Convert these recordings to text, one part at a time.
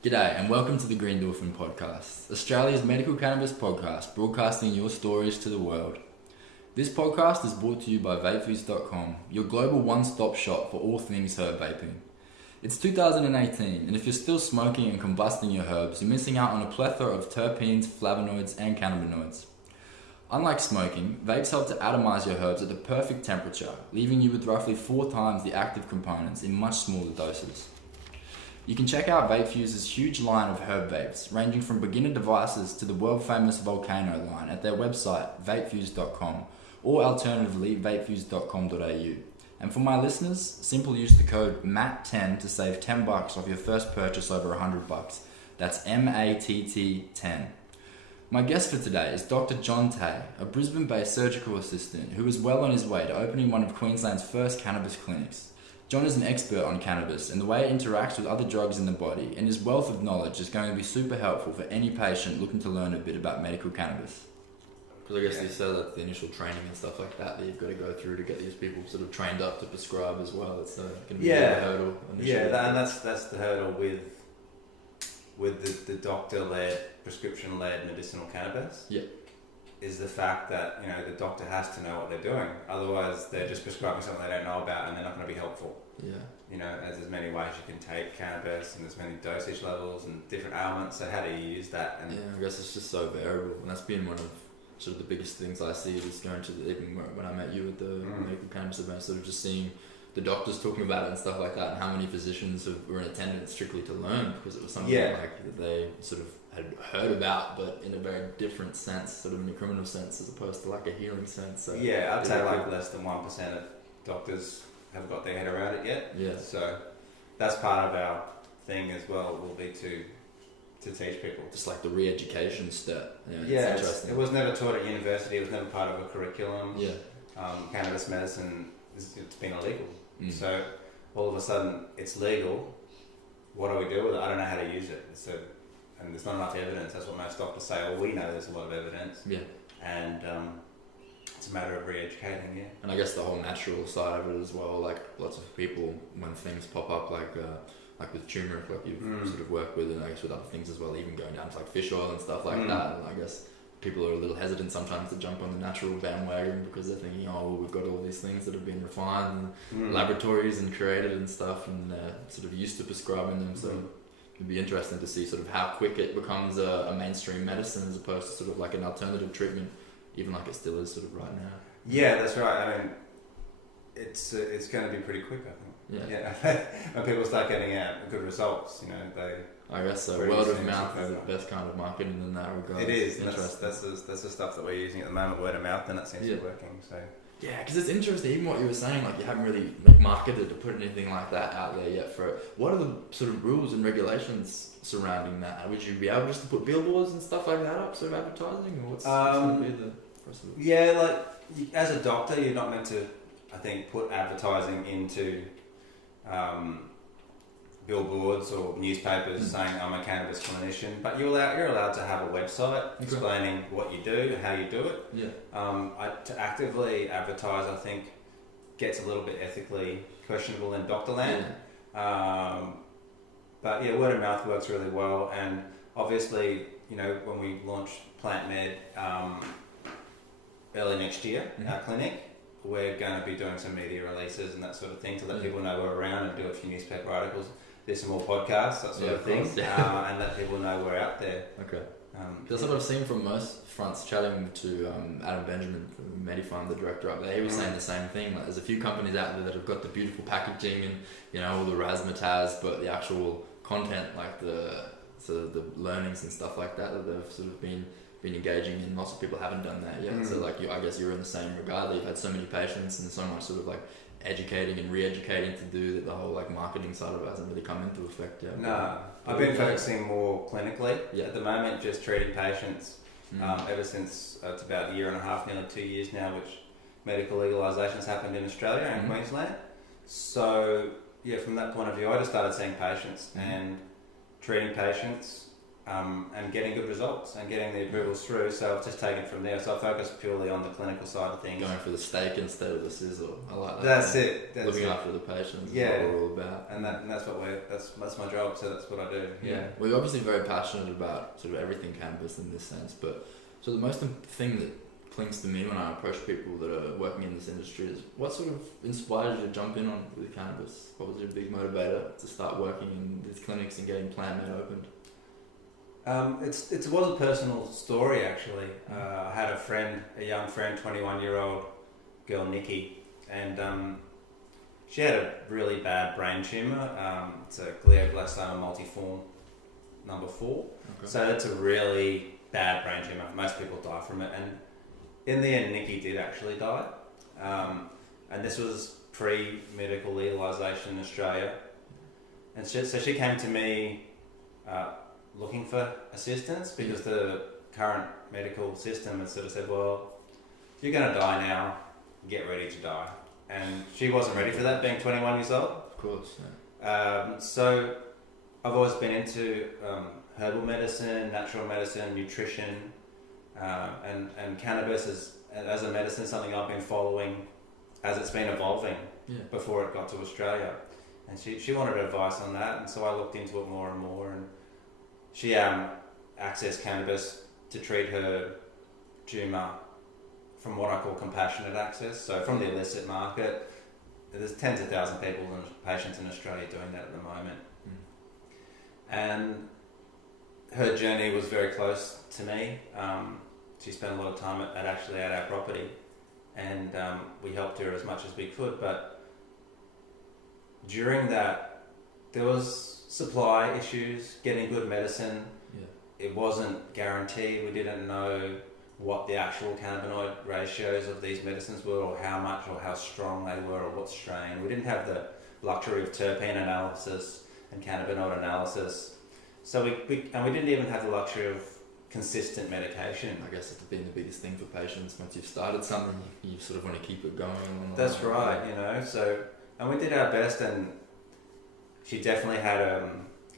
G'day and welcome to the Greendorphin Podcast, Australia's medical cannabis podcast, broadcasting your stories to the world. This podcast is brought to you by vapefoods.com, your global one-stop shop for all things herb vaping. It's 2018, and if you're still smoking and combusting your herbs, you're missing out on a plethora of terpenes, flavonoids, and cannabinoids. Unlike smoking, vapes help to atomize your herbs at the perfect temperature, leaving you with roughly 4 times the active components in much smaller doses. You can check out VapeFuse's huge line of herb vapes, ranging from beginner devices to the world-famous Volcano line at their website, vapefuse.com, or alternatively, vapefuse.com.au. And for my listeners, simply use the code MATT10 to save $10 off your first purchase over $100. That's MATT10. My guest for today is Dr John Teh, a Brisbane-based surgical assistant who is well on his way to opening one of Queensland's first cannabis clinics. John is an expert on cannabis and the way it interacts with other drugs in the body, and his wealth of knowledge is going to be super helpful for any patient looking to learn a bit about medical cannabis. Because I guess you said that the initial training and stuff like that you've got to go through to get these people sort of trained up to prescribe as well. It's going to be a hurdle initially. And that's the hurdle with the doctor-led, prescription-led medicinal cannabis. Yeah. Is the fact that, the doctor has to know what they're doing. Otherwise, they're just prescribing something they don't know about and they're not going to be helpful. Yeah. As there's many ways you can take cannabis and there's many dosage levels and different ailments, so how do you use that? And I guess it's just so variable, and that's been one of sort of the biggest things I see is going to even when I met you at the medical cannabis event, sort of just seeing the doctors talking about it and stuff like that, and how many physicians were in attendance strictly to learn because it was something that they sort of had heard about, but in a very different sense, sort of in a criminal sense as opposed to like a healing sense. So I'd say less than 1% of doctors have got their head around it yet. Yeah. So that's part of our thing as well, will be to teach people. Just like the re-education step. It was never taught at university, it was never part of a curriculum. Yeah. Cannabis medicine, it's been illegal. So all of a sudden it's legal. What do we do with it? I don't know how to use it. And there's not enough evidence. That's what most doctors say. Oh, we know there's a lot of evidence. Yeah. And it's a matter of re-educating, And I guess the whole natural side of it as well. Like lots of people, when things pop up, like with turmeric, like you've sort of worked with, and I guess with other things as well, even going down to like fish oil and stuff like that. And I guess people are a little hesitant sometimes to jump on the natural bandwagon because they're thinking, we've got all these things that have been refined and laboratories and created and stuff, and they're sort of used to prescribing them. So it'd be interesting to see sort of how quick it becomes a mainstream medicine as opposed to sort of like an alternative treatment, even like it still is sort of right now. Yeah, that's right. I mean, it's going to be pretty quick, I think. Yeah. When people start getting good results, I guess so. Word of mouth is the best kind of marketing in that regard. It is. That's the stuff that we're using at the moment, word of mouth, and that seems to be working. So. Yeah, because it's interesting, even what you were saying, like you haven't really marketed to put anything like that out there yet for it. What are the sort of rules and regulations surrounding that? Would you be able just to put billboards and stuff like that up, sort of advertising, or what's going to be the process? Yeah, as a doctor, you're not meant to, I think, put advertising into billboards or newspapers saying I'm a cannabis clinician, but you're allowed to have a website explaining what you do and how you do it. Yeah. To actively advertise, I think, gets a little bit ethically questionable in doctor land. Yeah. But word of mouth works really well, and obviously, when we launch Plant Med early next year, our clinic, we're going to be doing some media releases and that sort of thing to let people know we're around and do a few newspaper articles. There's some more podcasts, that sort of thing, and let people know we're out there. Okay. That's what I've seen from most fronts. Chatting to Adam Benjamin from Medifund, the director up there, he was saying the same thing. Like, there's a few companies out there that have got the beautiful packaging and all the razzmatazz, but the actual content, like the learnings and stuff like that they've sort of been engaging in. Lots of people haven't done that yet. So I guess you're in the same regard. That you've had so many patients and so much sort of like educating and re-educating to do that the whole like marketing side of it hasn't really come into effect yet. No, I've been focusing more clinically at the moment, just treating patients ever since it's about 1.5 years, nearly 2 years now, which medical legalisation's happened in Australia and Queensland. So from that point of view, I just started seeing patients and treating patients and getting good results and getting the approvals through. So I've just taken it from there. So I focus purely on the clinical side of things. Going for the steak instead of the sizzle. I like that. That's it. That's looking it. after the patients. Yeah, is what we're all about. And that's my job. So that's what I do. Yeah. We're obviously very passionate about sort of everything cannabis in this sense, but so the most thing that clings to me when I approach people that are working in this industry is what sort of inspired you to jump in on with cannabis? What was your big motivator to start working in these clinics and getting Plant Med opened? It was a personal story actually. I had a young friend, 21-year-old girl, Nikki, and she had a really bad brain tumour. It's a glioblastoma multiforme number 4. Okay. So it's a really bad brain tumour. Most people die from it, and in the end, Nikki did actually die. And this was pre-medical legalisation in Australia. And so she came to me looking for assistance because the current medical system had sort of said, well, you're going to die now, get ready to die. And she wasn't ready for that, being 21 years old. Of course, so I've always been into herbal medicine, natural medicine, nutrition, and cannabis as a medicine, something I've been following as it's been evolving before it got to Australia. And she wanted advice on that, and so I looked into it more and more, and she accessed cannabis to treat her tumour from what I call compassionate access, so from the illicit market. There's tens of thousands of people and patients in Australia doing that at the moment. And her journey was very close to me. She spent a lot of time at our property, and we helped her as much as we could, but during that there was supply issues, getting good medicine. It wasn't guaranteed. We didn't know what the actual cannabinoid ratios of these medicines were, or how much or how strong they were, or what strain. We didn't have the luxury of terpene analysis and cannabinoid analysis. So we didn't even have the luxury of consistent medication. I guess it's been the biggest thing for patients. Once you've started something, you sort of want to keep it going. That's right, So, and we did our best, and she definitely had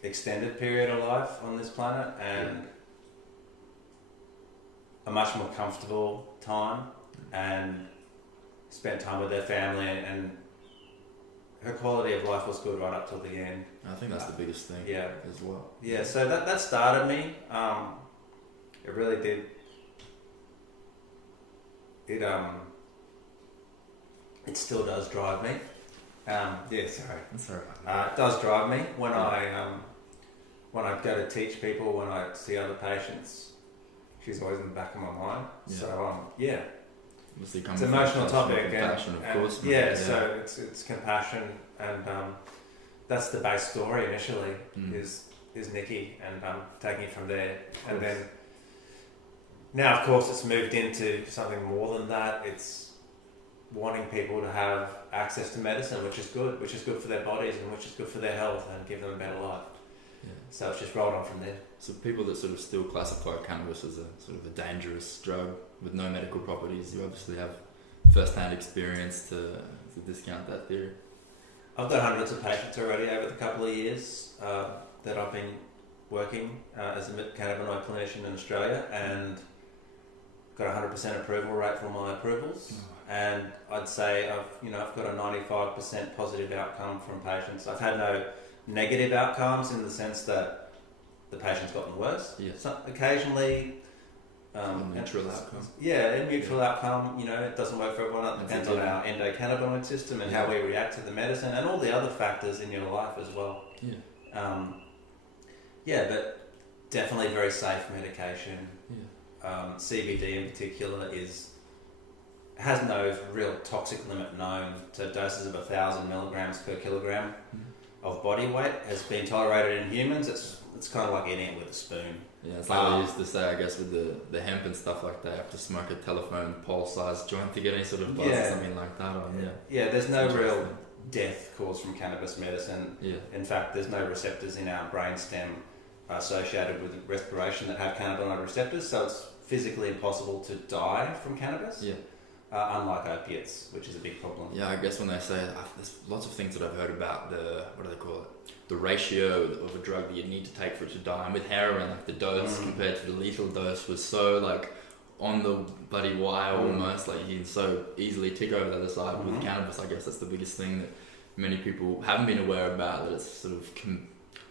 extended period of life on this planet, and a much more comfortable time, and spent time with her family, and her quality of life was good right up till the end. I think that's the biggest thing as well. Yeah, so that started me. It really did. It still does drive me. That's all right. It does drive me when I go to teach people, when I see other patients. She's always in the back of my mind. So it's an emotional topic, compassion, of course. So it's compassion, and that's the base story initially. Is Nikki, and taking it from there, and then now of course it's moved into something more than that. It's wanting people to have access to medicine, which is good for their bodies and which is good for their health and give them a better life. So it's just rolled on from there. So people that sort of still classify cannabis as a sort of a dangerous drug with no medical properties, you obviously have first-hand experience to discount that theory. I've got hundreds of patients already over the couple of years that I've been working as a cannabinoid clinician in Australia, and got a 100% approval rate for my approvals. And I'd say I've got a 95% positive outcome from patients. I've had no negative outcomes in the sense that the patient's gotten worse. So occasionally, neutral outcome. A neutral outcome. It doesn't work for everyone. It depends on our endocannabinoid system and how we react to the medicine and all the other factors in your life as well. But definitely very safe medication. CBD in particular has no real toxic limit known to doses of 1,000 milligrams per kilogram of body weight. Has been tolerated in humans. It's kind of like eating it with a spoon. It's like they used to say, I guess, with the hemp and stuff like that, you have to smoke a telephone pole-sized joint to get any sort of buzz or something like that. There's no real death caused from cannabis medicine. In fact, there's no receptors in our brainstem associated with respiration that have cannabinoid receptors, so it's physically impossible to die from cannabis. unlike opiates, which is a big problem. Yeah, I guess when they say, there's lots of things that I've heard about what do they call it? The ratio of a drug that you need to take for it to die. And with heroin, like the dose compared to the lethal dose was so like on the bloody wire almost, like you can so easily tick over the other side. With cannabis, I guess that's the biggest thing that many people haven't been aware about, that it's sort of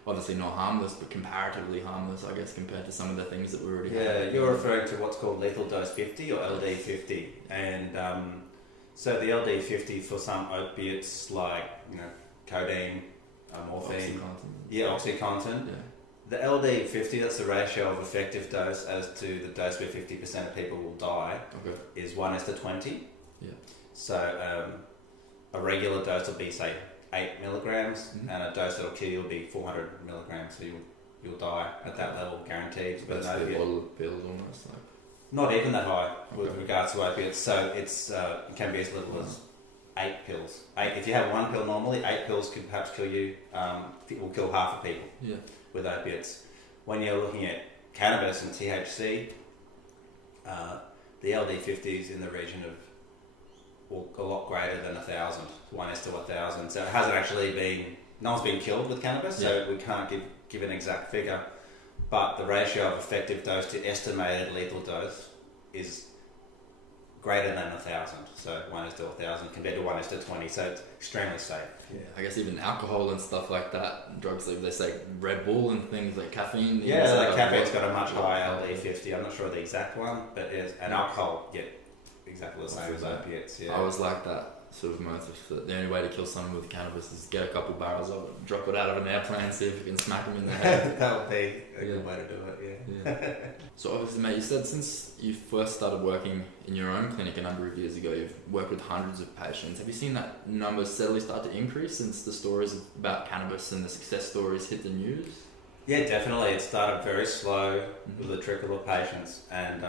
obviously not harmless, but comparatively harmless, I guess, compared to some of the things that we already have. Yeah, you're referring to what's called lethal dose 50 or LD 50, and so the LD 50 for some opiates like codeine, morphine, OxyContin. Yeah. The LD 50, that's the ratio of effective dose as to the dose where 50% of people will die. Is 1:20. Yeah. So a regular dose will be say 8 milligrams, and a dose that'll kill you will be 400 milligrams. So you'll die at that level, guaranteed. But that's a bottle of pills almost like. Not even that high with regards to opiates. So it's it can be as little as 8 pills. If you have 1 pill normally, 8 pills could perhaps kill you. It will kill half of people with opiates. When you're looking at cannabis and THC, the LD50 is in the region of a lot greater than 1,000, 1:1,000. So it hasn't actually been, no one's been killed with cannabis, so we can't give an exact figure. But the ratio of effective dose to estimated lethal dose is greater than 1,000. So 1:1,000 compared to 1:20. So it's extremely safe. Yeah, I guess even alcohol and stuff like that, drugs like they say Red Bull and things like caffeine. Yeah, like caffeine's got a much higher LD50. I'm not sure the exact one, but and alcohol, exactly the same as opiates. Yeah. I was like that sort of motive. The only way to kill someone with cannabis is get a couple barrels of it, drop it out of an airplane, see if you can smack them in the head. That would be a good way to do it. Yeah. So obviously, mate, you said since you first started working in your own clinic a number of years ago, you've worked with hundreds of patients. Have you seen that number steadily start to increase since the stories about cannabis and the success stories hit the news? Yeah, definitely. It started very slow with a trickle of patients, and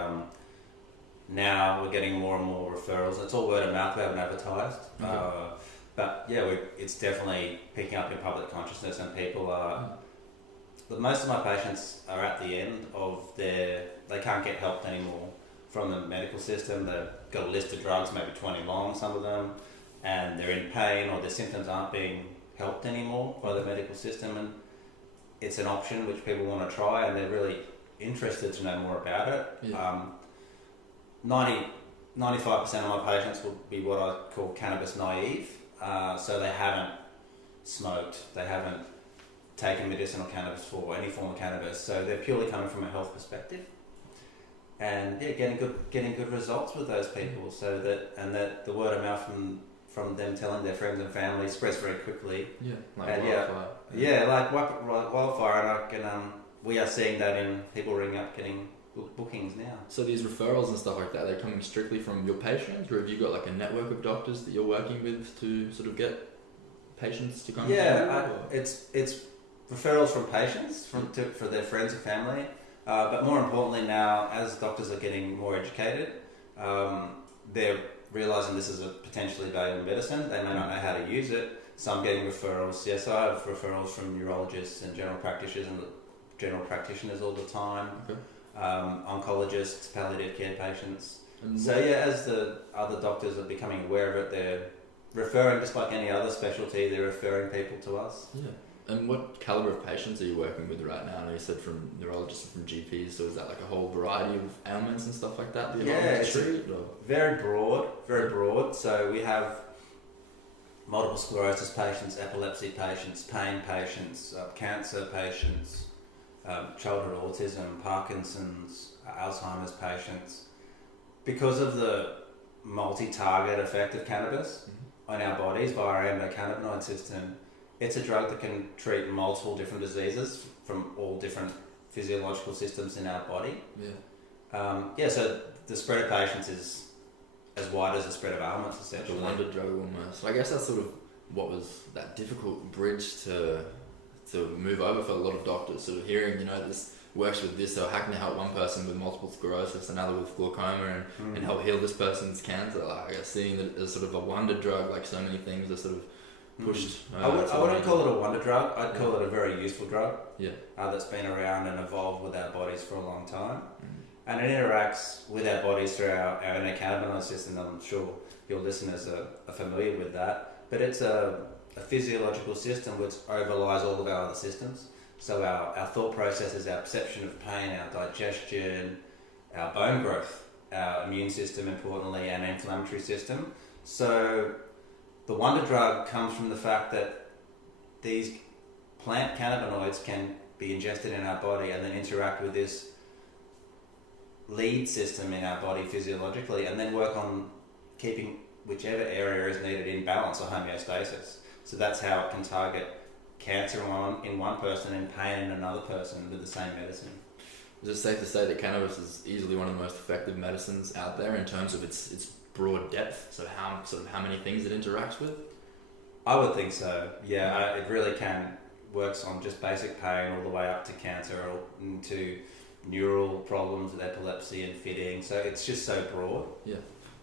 now we're getting more and more referrals. It's all word of mouth. We haven't advertised, but yeah, it's definitely picking up in public consciousness, and people are. Most of my patients are at the end of they can't get help anymore from the medical system. They've got a list of drugs, maybe 20 long, some of them, and they're in pain or their symptoms aren't being helped anymore by the medical system, and it's an option which people want to try, and they're really interested to know more about it. Yeah. 95% of my patients will be what I call cannabis naive, so they haven't smoked, they haven't taken medicinal cannabis for any form of cannabis, so they're purely coming from a health perspective, and getting good results with those people. So that the word of mouth from them telling their friends and family spreads very quickly. Yeah, like wildfire. Like wildfire, and we are seeing that in people ringing up getting bookings now. So these referrals and stuff like that, they're coming strictly from your patients, or have you got like a network of doctors that you're working with to sort of get patients to come? It's referrals from patients for their friends and family, but more importantly now, as doctors are getting more educated, they're realising this is a potentially valuable medicine. They may not know how to use it, so I'm getting referrals. Yes, I have referrals from neurologists and general practitioners all the time. Oncologists, palliative care patients. So as the other doctors are becoming aware of it, they're referring, just like any other specialty, they're referring people to us. Yeah. And what caliber of patients are you working with right now? I know you said from neurologists and from GPs, so is that like a whole variety of ailments and stuff like that? It's very broad. So we have multiple sclerosis patients, epilepsy patients, pain patients, cancer patients, childhood autism, Parkinson's, Alzheimer's patients. Because of the multi-target effect of cannabis on our bodies via our endocannabinoid system, it's a drug that can treat multiple different diseases from all different physiological systems in our body. So the spread of patients is as wide as the spread of ailments, essentially. Like a wonder drug almost. I guess that's sort of what was that difficult bridge to move over for a lot of doctors, sort of hearing, this works with this, so how can you help one person with multiple sclerosis, another with glaucoma, and help heal this person's cancer? Like, I guess seeing that as sort of a wonder drug, like so many things are sort of pushed. I wouldn't call it a wonder drug. I'd call it a very useful drug. That's been around and evolved with our bodies for a long time. And it interacts with our bodies through our endocannabinoid system. I'm sure your listeners are familiar with that. But it's a physiological system which overlies all of our other systems. So our thought processes, our perception of pain, our digestion, our bone growth, our immune system, importantly, and inflammatory system. So the wonder drug comes from the fact that these plant cannabinoids can be ingested in our body and then interact with this lead system in our body physiologically, and then work on keeping whichever area is needed in balance or homeostasis. So that's how it can target cancer in one person and pain in another person with the same medicine. Is it safe to say that cannabis is easily one of the most effective medicines out there in terms of its broad depth? So how many things it interacts with? I would think so. Yeah, it really can. Works on just basic pain all the way up to cancer or into neural problems with epilepsy and fitting. So it's just so broad. Yeah,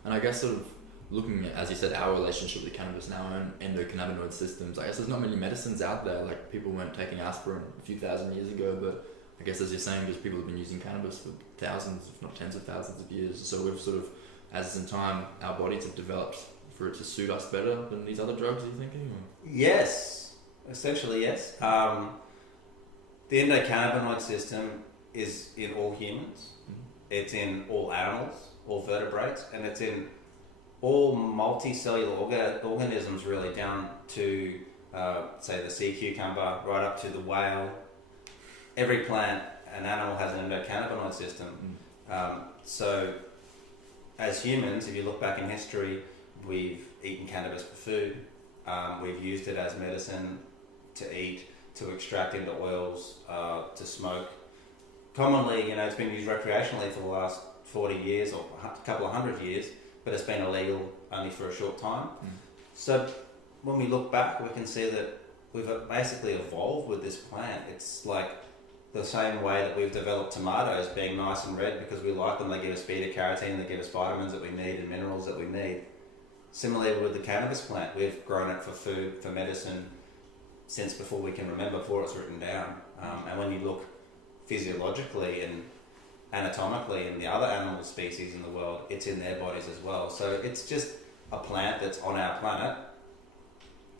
and I guess sort of looking at, as you said, our relationship with cannabis and our own endocannabinoid systems, I guess there's not many medicines out there. Like, people weren't taking aspirin a few thousand years ago, but I guess, as you're saying, because people have been using cannabis for thousands, if not tens of thousands of years. So we've sort of, as in time, our bodies have developed for it to suit us better than these other drugs, are you thinking? Or? Yes, essentially yes. The endocannabinoid system is in all humans. Mm-hmm. It's in all animals, all vertebrates, and it's in all multicellular organisms, really, down to, say, the sea cucumber, right up to the whale. Every plant and animal has an endocannabinoid system. So, as humans, if you look back in history, we've eaten cannabis for food. We've used it as medicine to eat, to extract into oils, to smoke. Commonly, it's been used recreationally for the last 40 years or a couple of hundred years, but it's been illegal only for a short time. So when we look back, we can see that we've basically evolved with this plant. It's like the same way that we've developed tomatoes being nice and red because we like them. They give us beta-carotene, they give us vitamins that we need and minerals that we need. Similarly with the cannabis plant, we've grown it for food, for medicine, since before we can remember, before it's written down. And when you look physiologically and anatomically in the other animal species in the world, it's in their bodies as well. So it's just a plant that's on our planet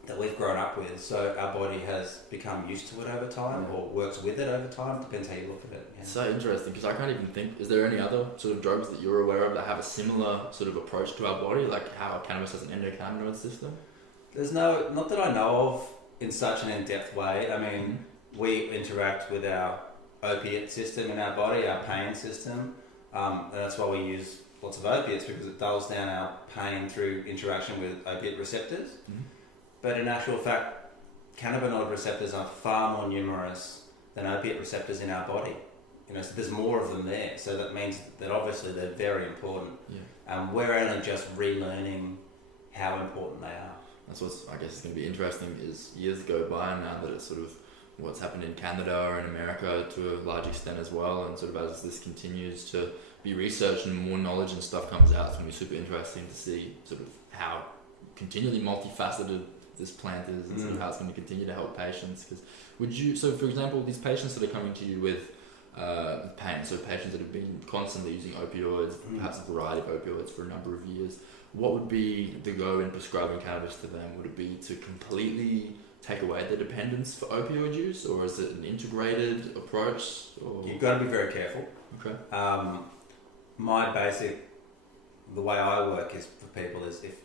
that we've grown up with. So our body has become used to it over time, or works with it over time. Depends how you look at it. Yeah. It's so interesting, because I can't even think, is there any other sort of drugs that you're aware of that have a similar sort of approach to our body, like how cannabis has an endocannabinoid system? There's not that I know of in such an in-depth way. I mean, we interact with our opiate system in our body, our pain system, and that's why we use lots of opiates, because it dulls down our pain through interaction with opiate receptors. But in actual fact, cannabinoid receptors are far more numerous than opiate receptors in our body. So there's more of them there. So that means that obviously they're very important. And we're only just relearning how important they are. That's what's, I guess, is going to be interesting, is years go by now that it's sort of what's happened in Canada or in America to a large extent as well, and sort of as this continues to be researched and more knowledge and stuff comes out, it's going to be super interesting to see sort of how continually multifaceted this plant is and sort of how it's going to continue to help patients. Because so for example, these patients that are coming to you with pain, so patients that have been constantly using opioids, perhaps a variety of opioids for a number of years, what would be the go in prescribing cannabis to them? Would it be to completely take away their dependence for opioid use, or is it an integrated approach? Or? You've got to be very careful. Okay. The way I work is for people is if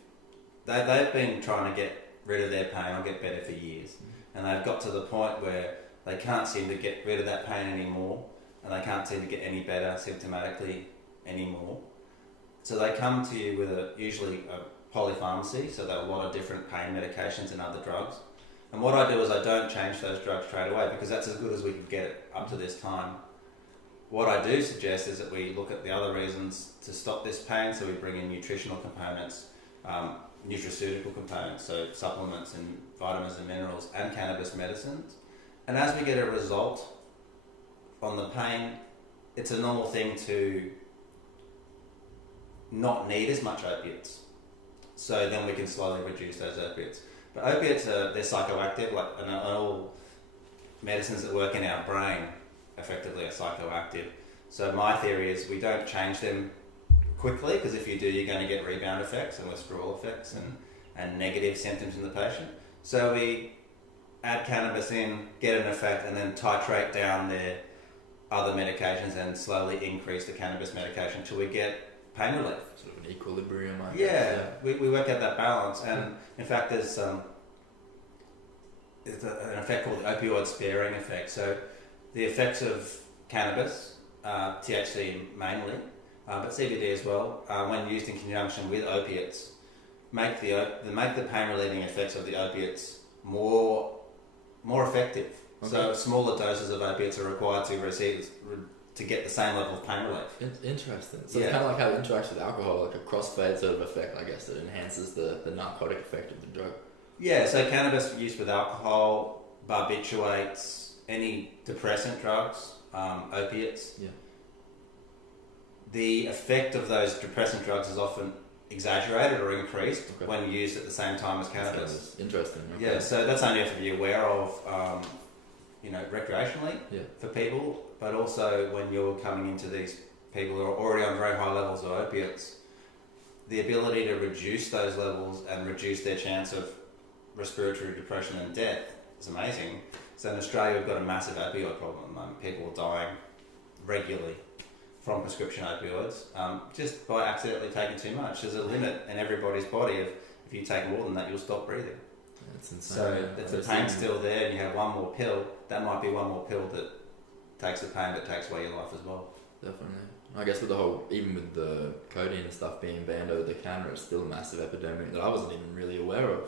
they've been trying to get rid of their pain or get better for years, and they've got to the point where they can't seem to get rid of that pain anymore, and they can't seem to get any better symptomatically anymore. So they come to you with usually a polypharmacy, so there are a lot of different pain medications and other drugs. And what I do is I don't change those drugs straight away, because that's as good as we could get it up to this time. What I do suggest is that we look at the other reasons to stop this pain, so we bring in nutritional components, nutraceutical components, so supplements and vitamins and minerals, and cannabis medicines. And as we get a result on the pain, it's a normal thing to not need as much opiates. So then we can slowly reduce those opiates. But opiates, they're psychoactive, and all medicines that work in our brain effectively are psychoactive. So my theory is we don't change them quickly, because if you do, you're going to get rebound effects and withdrawal effects and negative symptoms in the patient. So we add cannabis in, get an effect, and then titrate down their other medications and slowly increase the cannabis medication until we get pain relief. Sort of an equilibrium, I guess. Yeah, we work out that balance. And in fact, there's an effect called the opioid sparing effect. So the effects of cannabis, THC mainly, but CBD as well, when used in conjunction with opiates, make the pain relieving effects of the opiates more effective. Okay. So smaller doses of opiates are required to get the same level of pain relief. Interesting. So it's kind of like how it interacts with alcohol, like a crossfade sort of effect, I guess, that enhances the narcotic effect of the drug. Yeah, so cannabis used with alcohol, barbiturates, any depressant drugs, opiates. Yeah. The effect of those depressant drugs is often exaggerated or increased when used at the same time as cannabis. Interesting. Okay. Yeah, so that's only have to be aware of, recreationally for people, but also when you're coming into these people who are already on very high levels of opiates, the ability to reduce those levels and reduce their chance of respiratory depression and death is amazing. So in Australia, we've got a massive opioid problem. People are dying regularly from prescription opioids, just by accidentally taking too much. There's a limit in everybody's body of if you take more than that, you'll stop breathing. That's insane. So if the pain's still there and you have one more pill, that might be one more pill that takes the pain but takes away your life as well. Definitely. I guess even with the codeine and stuff being banned over the counter, it's still a massive epidemic that I wasn't even really aware of.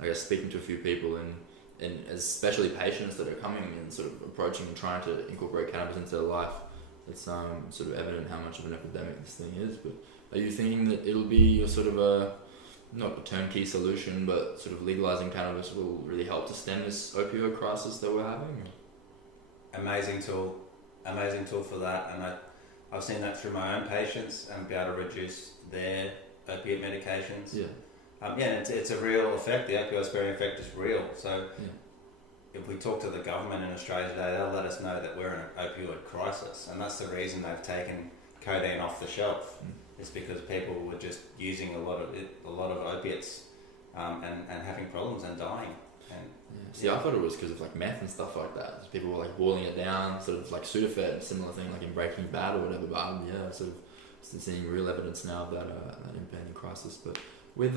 I guess speaking to a few people and especially patients that are coming and sort of approaching and trying to incorporate cannabis into their life, it's sort of evident how much of an epidemic this thing is. But are you thinking that it'll be a sort of not a turnkey solution, but sort of legalizing cannabis will really help to stem this opioid crisis that we're having? Amazing tool for that, and I've seen that through my own patients and be able to reduce their opiate medications. It's a real effect. The opioid sparing effect is real. So if we talk to the government in Australia today, they'll let us know that we're in an opioid crisis, and that's the reason they've taken codeine off the shelf. It's because people were just using a lot of opiates and having problems and dying. See, I thought it was because of like meth and stuff like that. Just people were like boiling it down, sort of like Sudafed, similar thing like in Breaking Bad or whatever. But sort of seeing real evidence now of that impending crisis. But with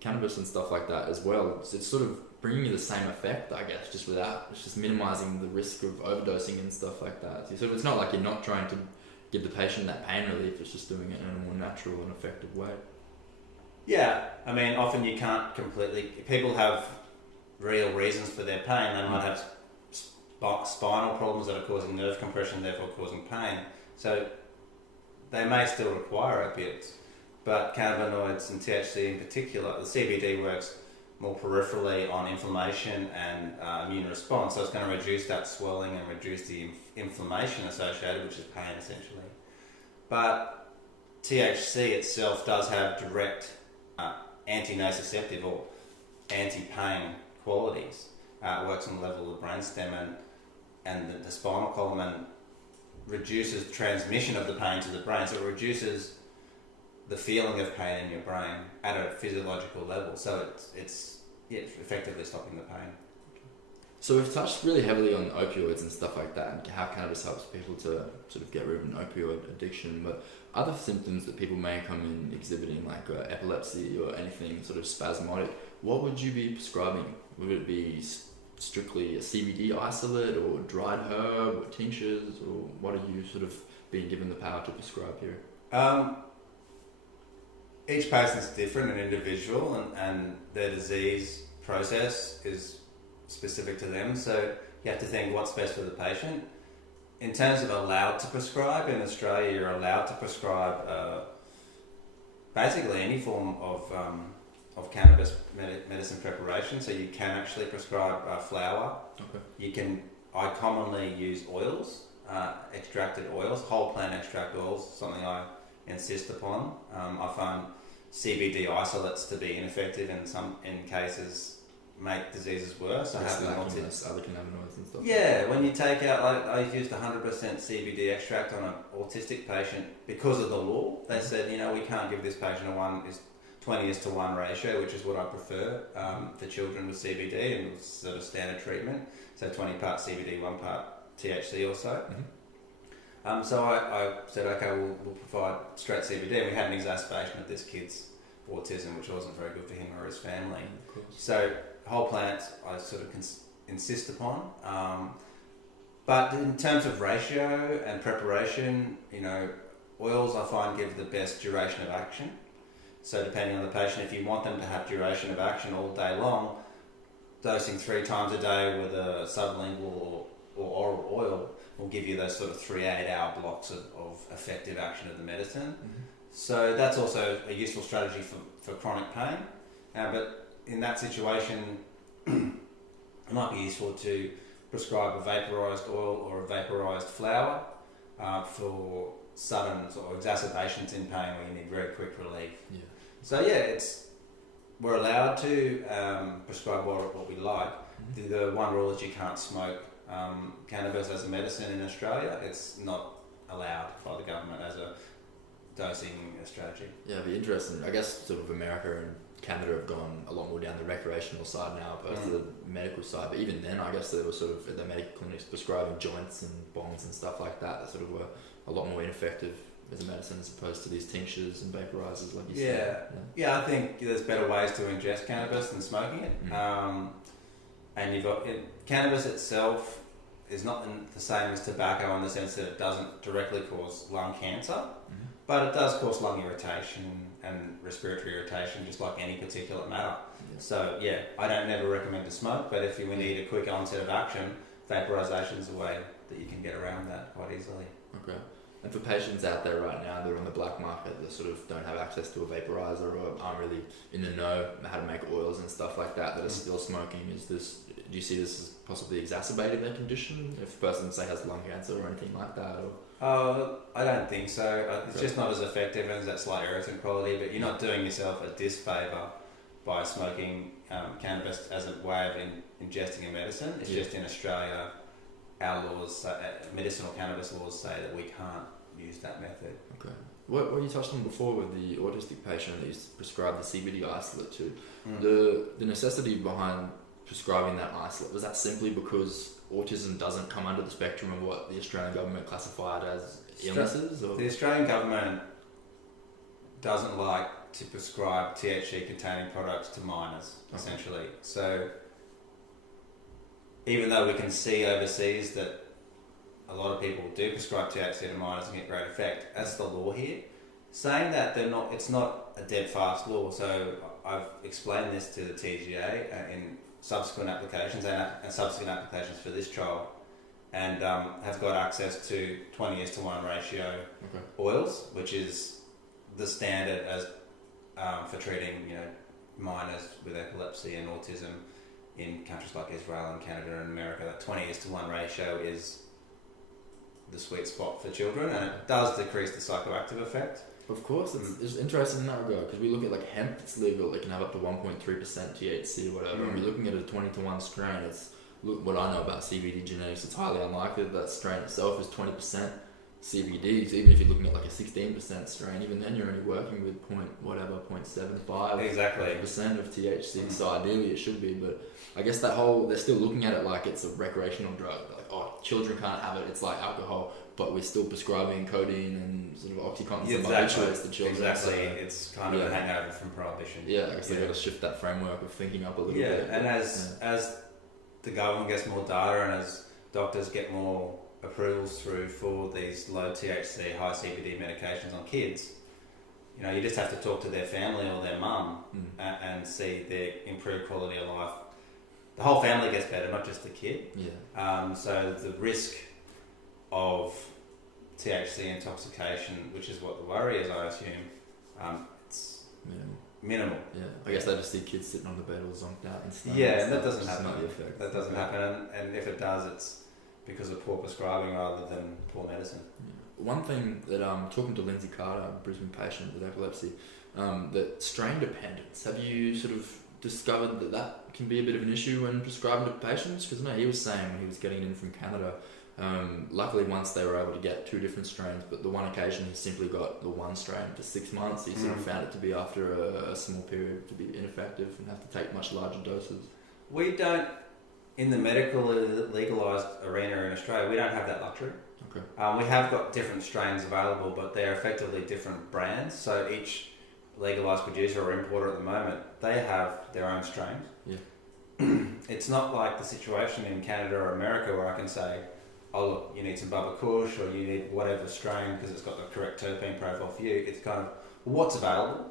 cannabis and stuff like that as well, it's sort of bringing you the same effect, I guess, just without. It's just minimizing the risk of overdosing and stuff like that. So it's not like you're not trying to give the patient that pain relief. It's just doing it in a more natural and effective way. Yeah, I mean, often you can't completely. People have real reasons for their pain. They might have spinal problems that are causing nerve compression, therefore causing pain. So they may still require opiates, but cannabinoids and THC in particular, the CBD works more peripherally on inflammation and immune response. So it's going to reduce that swelling and reduce the inflammation associated, which is pain essentially. But THC itself does have direct anti-nociceptive or anti-pain qualities. It works on the level of the brainstem and the spinal column and reduces transmission of the pain to the brain. So it reduces the feeling of pain in your brain at a physiological level. So it's effectively stopping the pain. So we've touched really heavily on opioids and stuff like that and how cannabis helps people to sort of get rid of an opioid addiction, but other symptoms that people may come in exhibiting, like epilepsy or anything sort of spasmodic, what would you be prescribing? Would it be strictly a CBD isolate or dried herb or tinctures, or what are you sort of being given the power to prescribe here? Each patient's different and individual, and their disease process is specific to them, so you have to think what's best for the patient. In terms of allowed to prescribe, in Australia you're allowed to prescribe basically any form of cannabis medicine preparation, so you can actually prescribe flour. I commonly use oils, extracted oils, whole plant extract oils, something I insist upon. I find CBD isolates to be ineffective in cases, make diseases worse. I have other cannabinoids and stuff. Yeah, when you take out, like I used 100% CBD extract on an autistic patient because of the law. They said, we can't give this patient a 20:1 ratio, which is what I prefer for children with CBD and sort of standard treatment. So 20 part CBD, 1 part THC or so. So I said, okay, we'll provide straight CBD. And we had an exacerbation of this kid's autism, which wasn't very good for him or his family. So whole plants I sort of insist upon. But in terms of ratio and preparation, oils I find give the best duration of action. So depending on the patient, if you want them to have duration of action all day long, dosing 3 times a day with a sublingual or oral oil will give you those sort of 3 8-hour blocks of effective action of the medicine. So that's also a useful strategy for chronic pain. But in that situation, it might be useful to prescribe a vaporized oil or a vaporized flower for sudden or exacerbations in pain where you need very quick relief. So we're allowed to prescribe what we like. The one rule is you can't smoke cannabis as a medicine in Australia. It's not allowed by the government as a dosing strategy. Yeah, it'd be interesting. I guess sort of America and Canada have gone a lot more down the recreational side now opposed to the medical side. But even then, I guess they were sort of at the medical clinics prescribing joints and bongs and stuff like that sort of were a lot more ineffective as a medicine as opposed to these tinctures and vaporizers like you said. Yeah, I think there's better ways to ingest cannabis than smoking it. And you've got cannabis itself is not the same as tobacco in the sense that it doesn't directly cause lung cancer, but it does cause lung irritation and respiratory irritation, just like any particulate matter. So I don't never recommend to smoke, but if you need a quick onset of action, vaporization is a way that you can get around that quite easily. Okay. And for patients out there right now, they're on the black market, that sort of don't have access to a vaporizer or aren't really in the know how to make oils and stuff like that are still smoking, do you see this as possibly exacerbating their condition if a person, say, has lung cancer or anything like that? I don't think so. It's just not as effective as that slight irritant quality, but you're not doing yourself a disfavour by smoking cannabis as a way of ingesting a medicine. It's just in Australia, our laws, medicinal cannabis laws say that we can't use that method. Okay. What you touched on before with the autistic patient that you prescribed the CBD isolate to, the necessity behind prescribing that isolate, was that simply because autism doesn't come under the spectrum of what the Australian government classified as illnesses? Or? The Australian government doesn't like to prescribe THC containing products to minors, essentially. So even though we can see overseas that a lot of people do prescribe THC to minors and get great effect, that's the law here. Saying that it's not a dead fast law, so I've explained this to the TGA in subsequent applications and subsequent applications for this trial, and have got access to 20:1 ratio oils, which is the standard as for treating minors with epilepsy and autism in countries like Israel and Canada and America. That 20:1 ratio is the sweet spot for children, and it does decrease the psychoactive effect. Of course, it's interesting in that regard because we look at like hemp, it's legal, it can have up to 1.3% THC or whatever, and we're looking at a 20:1 strain. What I know about CBD genetics, it's highly unlikely that strain itself is 20% CBD. So even if you're looking at like a 16% strain, even then you're only working with 0.75% exactly of THC. So ideally it should be, but I guess they're still looking at it like it's a recreational drug. Like, children can't have it, it's like alcohol, but we're still prescribing codeine and sort of Oxycontin and barbiturates to children. Exactly, it's kind of a hangover from prohibition. Yeah, I guess they've got to shift that framework of thinking up a little bit. And as the government gets more data and as doctors get more approvals through for these low THC, high CBD medications on kids, you just have to talk to their family or their mum and see their improved quality of life. The whole family gets better, not just the kid. So the risk of THC intoxication, which is what the worry is, I assume, it's minimal. Yeah, I guess they just see kids sitting on the bed all zonked out and stuff. Yeah, and that doesn't happen. That doesn't happen, and if it does, it's because of poor prescribing rather than poor medicine. One thing that talking to Lindsay Carter, a Brisbane patient with epilepsy, that strain dependence. Have you sort of discovered that can be a bit of an issue when prescribing to patients? Because he was saying when he was getting it in from Canada, luckily once they were able to get 2 different strains, but the one occasion he simply got the one strain for 6 months. He sort of found it to be after a small period to be ineffective and have to take much larger doses. We don't, in the medical legalised arena in Australia, we don't have that luxury. Okay. We have got different strains available, but they're effectively different brands. So each legalised producer or importer at the moment, they have their own strains. Yeah. It's not like the situation in Canada or America where I can say, oh look, you need some Bubba Kush or you need whatever strain because it's got the correct terpene profile for you. It's kind of what's available.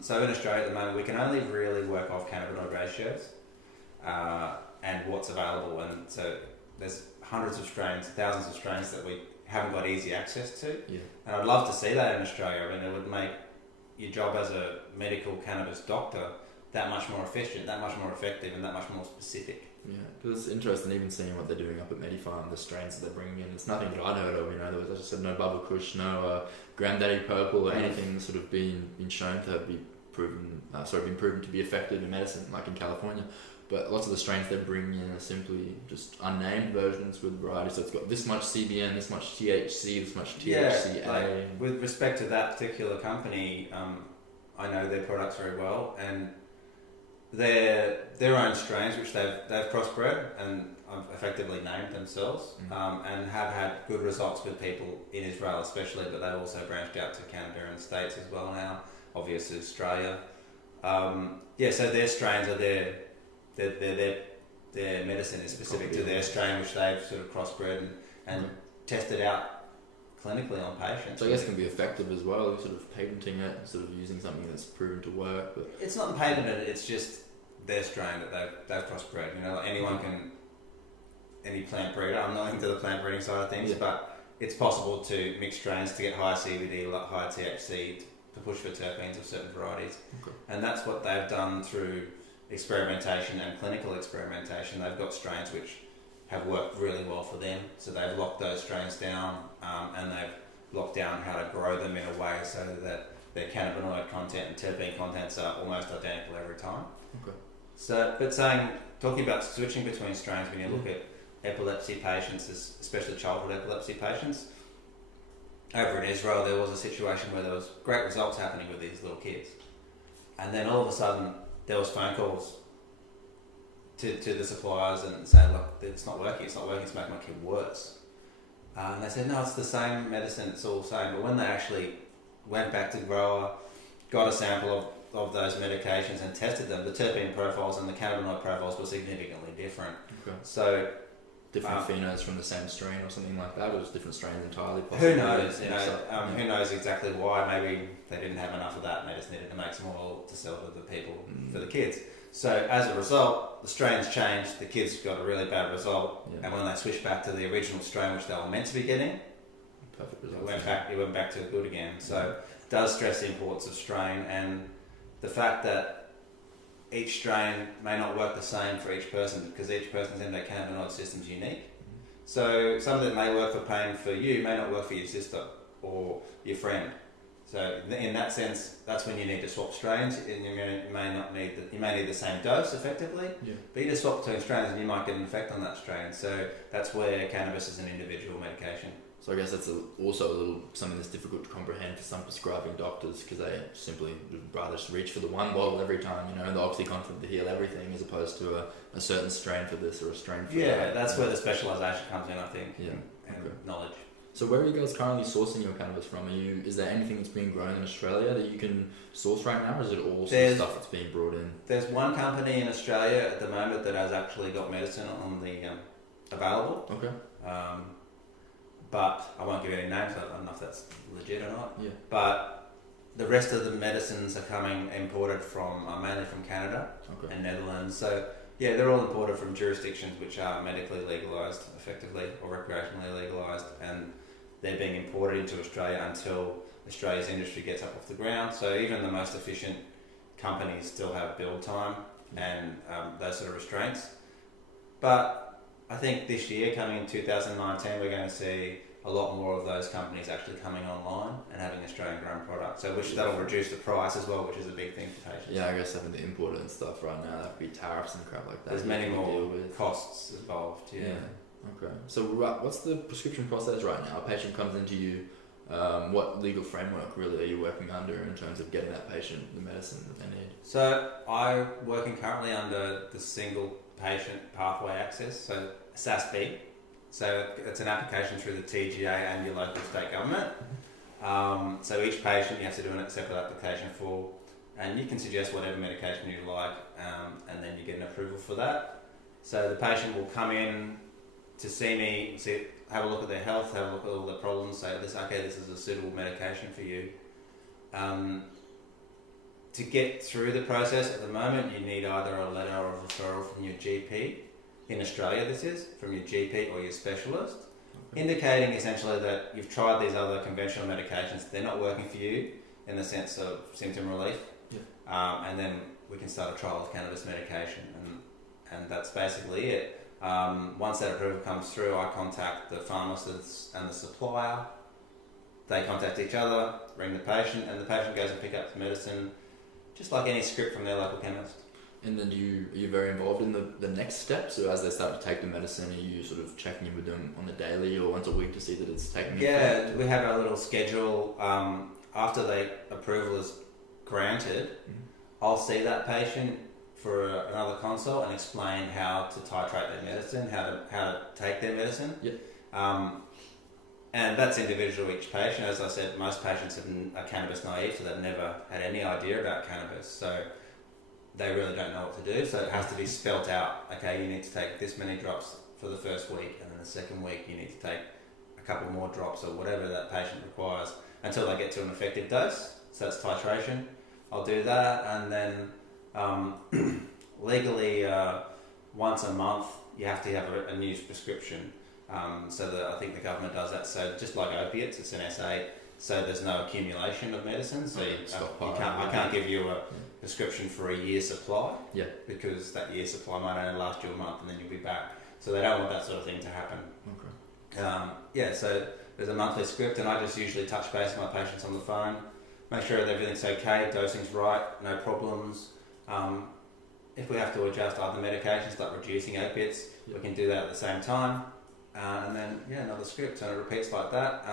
So in Australia at the moment, we can only really work off cannabinoid ratios and what's available. And so there's hundreds of strains, thousands of strains that we haven't got easy access to. Yeah. And I'd love to see that in Australia. I mean, it would make your job as a medical cannabis doctor that much more efficient, that much more effective, and that much more specific. Yeah, because it's interesting even seeing what they're doing up at Medifarm, the strains that they're bringing in. It's nothing that I'd heard of, there was, as I said, no Bubba Kush, no Granddaddy Purple or anything that's sort of been shown to be proven to be effective in medicine, like in California. But lots of the strains they're bringing in are simply just unnamed versions with variety. So it's got this much CBN, this much THC, this much THCA. Yeah, like, with respect to that particular company, I know their products very well, and their own strains, which they've crossbred and effectively named themselves, and have had good results with people in Israel especially, but they've also branched out to Canada and the States as well now, obviously Australia. So their strains are their medicine is specific to their strain, which they've sort of crossbred and tested out clinically on patients. So I guess it can be effective as well, sort of patenting it, sort of using something that's proven to work. But it's not patented, it's just their strain that they've crossbred. Anyone can, any plant breeder, I'm not into the plant breeding side of things, but it's possible to mix strains to get higher CBD, higher THC, to push for terpenes of certain varieties. Okay. And that's what they've done through experimentation and clinical experimentation. They've got strains which have worked really well for them, so they've locked those strains down, and they've locked down how to grow them in a way so that their cannabinoid content and terpene contents are almost identical every time. Okay. So, but talking about switching between strains, when you look at epilepsy patients, especially childhood epilepsy patients, over in Israel there was a situation where there was great results happening with these little kids, and then all of a sudden there was phone calls to the suppliers and saying, look, it's not working, it's making my kid worse. And they said, no, it's the same medicine, it's all the same. But when they actually went back to grower, got a sample of those medications and tested them, the terpene profiles and the cannabinoid profiles were significantly different. Okay. So different phenos from the same strain or something like that, or just different strains entirely possibly? Who knows? Who knows exactly why? Maybe they didn't have enough of that and they just needed to make some oil to sell to the people, for the kids. So as a result, the strains changed, the kids got a really bad result, and when they switched back to the original strain which they were meant to be getting, perfect result. It went back to good again. So it does stress the importance of strain and the fact that each strain may not work the same for each person because each person's endocannabinoid system is unique. So something that may work for pain for you may not work for your sister or your friend. So in that sense, that's when you need to swap strains, and you may need the same dose effectively, but you just swap between strains and you might get an effect on that strain. So that's where cannabis is an individual medication. So I guess that's also a little something that's difficult to comprehend for some prescribing doctors because they simply would rather just reach for the one bottle every time, the OxyContin to heal everything as opposed to a certain strain for this or a strain for that. Yeah, that's where the specialisation comes in, I think, and knowledge. So where are you guys currently sourcing your cannabis from? Is there anything that's being grown in Australia that you can source right now, or is it all stuff that's being brought in? There's one company in Australia at the moment that has actually got medicine on the available. Okay. But I won't give any names. I don't know if that's legit or not. Yeah. But the rest of the medicines are coming imported from mainly from Canada and Netherlands. So yeah, they're all imported from jurisdictions which are medically legalised, effectively, or recreationally legalised, and they're being imported into Australia until Australia's industry gets up off the ground. So even the most efficient companies still have build time and those sort of restraints. But I think this year, coming in 2019, we're going to see a lot more of those companies actually coming online and having Australian grown product. So that'll reduce the price as well, which is a big thing for patients. Yeah, I guess having to import it and stuff right now, that could be tariffs and crap like that. There's many more costs involved. Yeah. Okay. So what's the prescription process right now? A patient comes into you. What legal framework really are you working under in terms of getting that patient the medicine that they need? So I'm working currently under the single patient pathway access, so SASB. So it's an application through the TGA and your local state government. So each patient you have to do a separate application for, and you can suggest whatever medication you like, and then you get an approval for that. So the patient will come in to see me, have a look at their health, have a look at all their problems, say this is a suitable medication for you. To get through the process at the moment, you need either a letter or a referral from your GP. In Australia, this is from your GP or your specialist, indicating essentially that you've tried these other conventional medications, they're not working for you in the sense of symptom relief, and then we can start a trial of cannabis medication, and that's basically it. Once that approval comes through, I contact the pharmacist and the supplier. They contact each other, ring the patient, and the patient goes and pick up the medicine, just like any script from their local chemist. And then are you very involved in the next steps? So as they start to take the medicine, are you sort of checking in with them on a daily or once a week to see that it's taking effect? Yeah, we have our little schedule. After the approval is granted, I'll see that patient for another consult and explain how to titrate their medicine, how to take their medicine. And that's individual each patient. As I said, most patients are cannabis naive, so they've never had any idea about cannabis. So they really don't know what to do. So it has to be spelt out. Okay, you need to take this many drops for the first week, and then the second week you need to take a couple more drops or whatever that patient requires until they get to an effective dose. So that's titration. I'll do that, and then legally once a month you have to have a new prescription. So that I think the government does that. So just like opiates, it's an SA, so there's no accumulation of medicine. So I can't give you a prescription for a year's supply. Because that year's supply might only last you a month and then you'll be back. So they don't want that sort of thing to happen. So there's a monthly script, and I just usually touch base with my patients on the phone, make sure that everything's okay, dosing's right, no problems. If we have to adjust other medications like reducing opiates, we can do that at the same time. And then another script, and it repeats like that.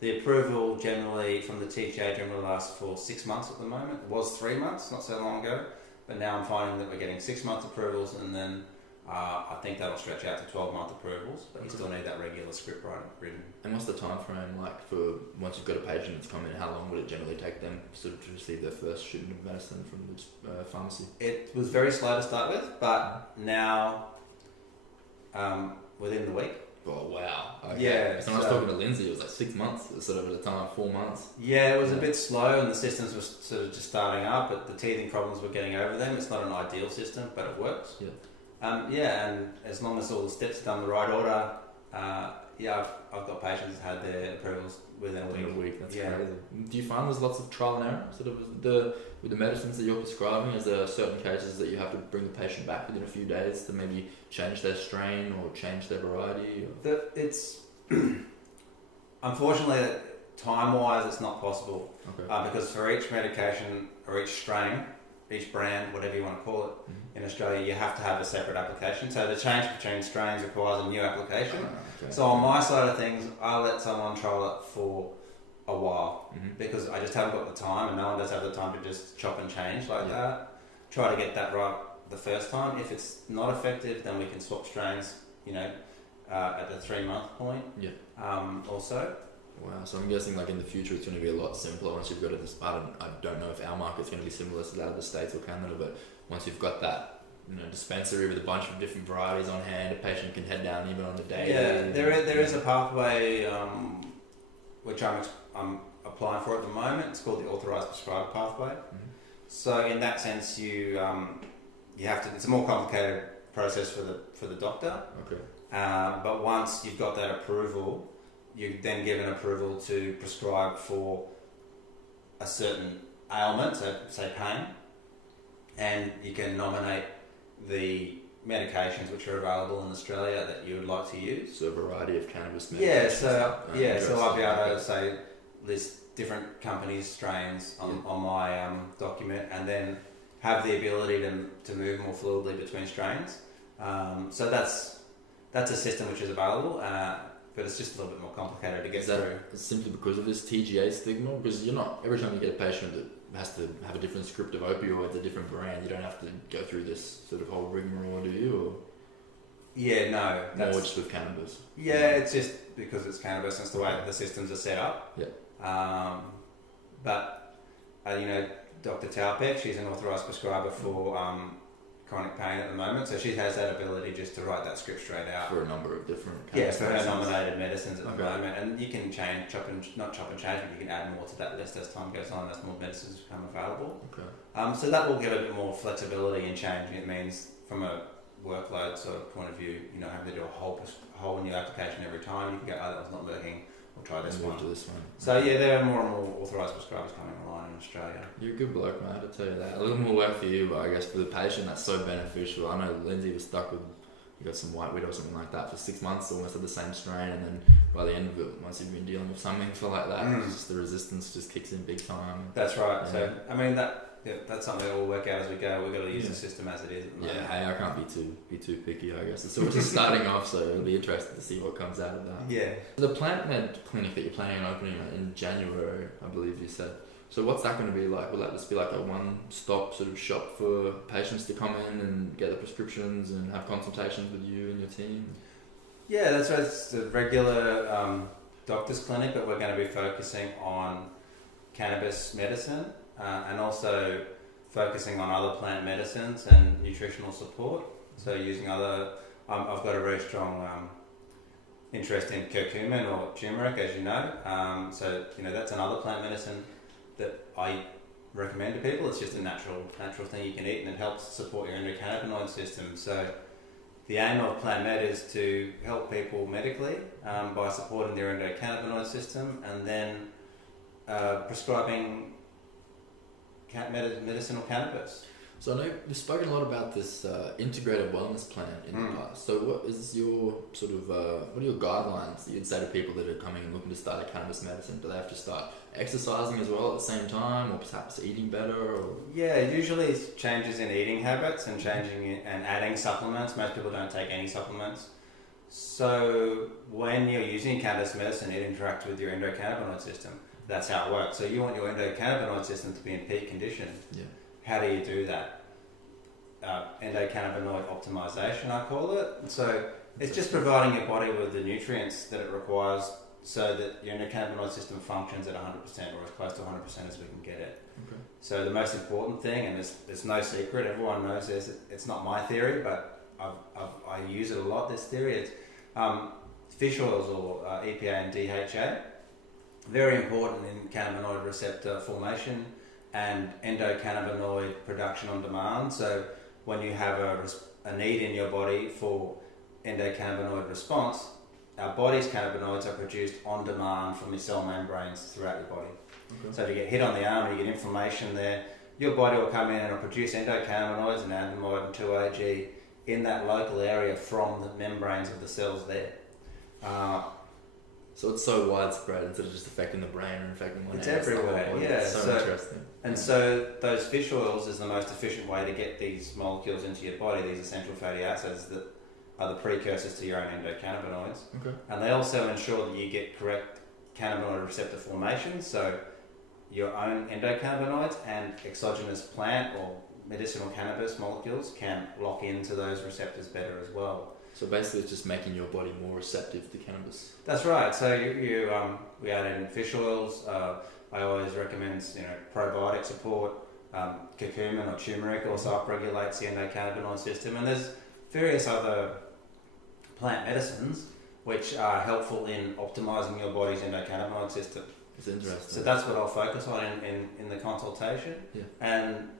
The approval generally from the TGA generally lasts for 6 months at the moment. It was 3 months not so long ago, but now I'm finding that we're getting 6 month approvals, and then I think that'll stretch out to 12-month approvals, but you still need that regular script written. And what's the time frame like for once you've got a patient that's come in? How long would it generally take them to receive their first shipment of medicine from the pharmacy? It was very slow to start with, but now within the week. Oh wow! Okay. Yeah. So when I was talking to Lindsay, it was like 6 months, sort of at a time, 4 months. Yeah, it was a bit slow, and the systems were sort of just starting up, but the teething problems were getting over them. It's not an ideal system, but it works. And as long as all the steps are done in the right order, I've got patients that had their approvals within a week. That's crazy. Do you find there's lots of trial and error sort of with the medicines that you're prescribing? Is there certain cases that you have to bring the patient back within a few days to maybe change their strain or change their variety? It's unfortunately, time-wise, it's not possible. Because for each medication or each strain, each brand, whatever you want to call it, in Australia, you have to have a separate application. So the change between strains requires a new application. So on my side of things, I let someone trial it for a while because I just haven't got the time, and no one does have the time to just chop and change like that. Try to get that right the first time. If it's not effective, then we can swap strains, at the 3 month point. Also. Wow, so I'm guessing like in the future it's going to be a lot simpler once you've got this. I don't know if our market's going to be similar to that of the States or Canada, but once you've got that dispensary with a bunch of different varieties on hand, a patient can head down even on the day. Yeah, there is a pathway which I'm applying for at the moment. It's called the authorised prescriber pathway. So in that sense, you have to. It's a more complicated process for the doctor. But once you've got that approval, you then give an approval to prescribe for a certain ailment, so say pain, and you can nominate the medications which are available in Australia that you would like to use. So a variety of cannabis medications. So I'll be able to say list different companies' strains on my document, and then have the ability to move more fluidly between strains. So that's a system which is available, but it's just a little bit more complicated to get through. Simply because of this TGA stigma? Because you're not, every time you get a patient that has to have a different script of opioids, a different brand, you don't have to go through this sort of whole rigmarole, do you? Yeah, no. More just with cannabis? Yeah, it's just because it's cannabis, and it's the way that the systems are set up. Yeah. But Dr Teh, she's an authorised prescriber for chronic pain at the moment, so she has that ability just to write that script straight out. For a number of different for her nominated medicines at the moment, and you can not chop and change, but you can add more to that list as time goes on, as more medicines become available. Okay. So that will give a bit more flexibility in changing. It means from a workload sort of point of view, having to do a whole new application every time. You can go, that was not working. We'll try this one. So yeah, there are more and more authorised prescribers coming online in Australia. You're a good bloke, mate, I'll tell you that. A little more work for you, but I guess for the patient that's so beneficial. I know Lindsay was stuck with, you got some white widow or something like that for 6 months, almost had the same strain, and then by the end of it, once you've been dealing with something for like that, it's just the resistance just kicks in big time. That's right. Yeah. So I mean that's something that we'll work out as we go. We've got to use the system as it is. Hey, I can't be too picky, I guess. It's sort of just starting off, so it'll be interesting to see what comes out of that. Yeah. The plant med clinic that you're planning on opening in January, I believe you said. So what's that going to be like? Will that just be like a one-stop sort of shop for patients to come in and get the prescriptions and have consultations with you and your team? Yeah, that's right. It's a regular doctor's clinic, but we're going to be focusing on cannabis medicine. And also focusing on other plant medicines and nutritional support. So using other, I've got a very strong interest in curcumin or turmeric, as you know. So that's another plant medicine that I recommend to people. It's just a natural thing you can eat, and it helps support your endocannabinoid system. So the aim of Plant Med is to help people medically by supporting their endocannabinoid system, and then prescribing medicinal cannabis. So I know you've spoken a lot about this integrated wellness plan in the past. So what is your sort of, what are your guidelines you'd say to people that are coming and looking to start a cannabis medicine? Do they have to start exercising as well at the same time, or perhaps eating better? Or? Yeah, usually it's changes in eating habits and and adding supplements. Most people don't take any supplements. So when you're using cannabis medicine, it interacts with your endocannabinoid system. That's how it works. So you want your endocannabinoid system to be in peak condition. Yeah. How do you do that? Endocannabinoid optimization, I call it. So it's just providing your body with the nutrients that it requires so that your endocannabinoid system functions at 100% or as close to 100% as we can get it. Okay. So the most important thing, and it's no secret, everyone knows this, it's not my theory, but I use it a lot, this theory. It's fish oils or EPA and DHA. Very important in cannabinoid receptor formation and endocannabinoid production on demand. So when you have a need in your body for endocannabinoid response, our body's cannabinoids are produced on demand from your cell membranes throughout your body. Okay. So if you get hit on the arm and you get inflammation there, your body will come in and it'll produce endocannabinoids and anandamide and 2-AG in that local area from the membranes of the cells there. So it's so widespread instead of just affecting the brain or affecting one area. It's everywhere, yeah. It's so interesting. And so those fish oils is the most efficient way to get these molecules into your body, these essential fatty acids that are the precursors to your own endocannabinoids. Okay. And they also ensure that you get correct cannabinoid receptor formation, so your own endocannabinoids and exogenous plant or medicinal cannabis molecules can lock into those receptors better as well. So basically it's just making your body more receptive to cannabis. That's right. So we add in fish oils. I always recommend probiotic support. Curcumin or turmeric also upregulates the endocannabinoid system, and there's various other plant medicines which are helpful in optimizing your body's endocannabinoid system. It's interesting. So that's what I'll focus on in the consultation. Yeah. And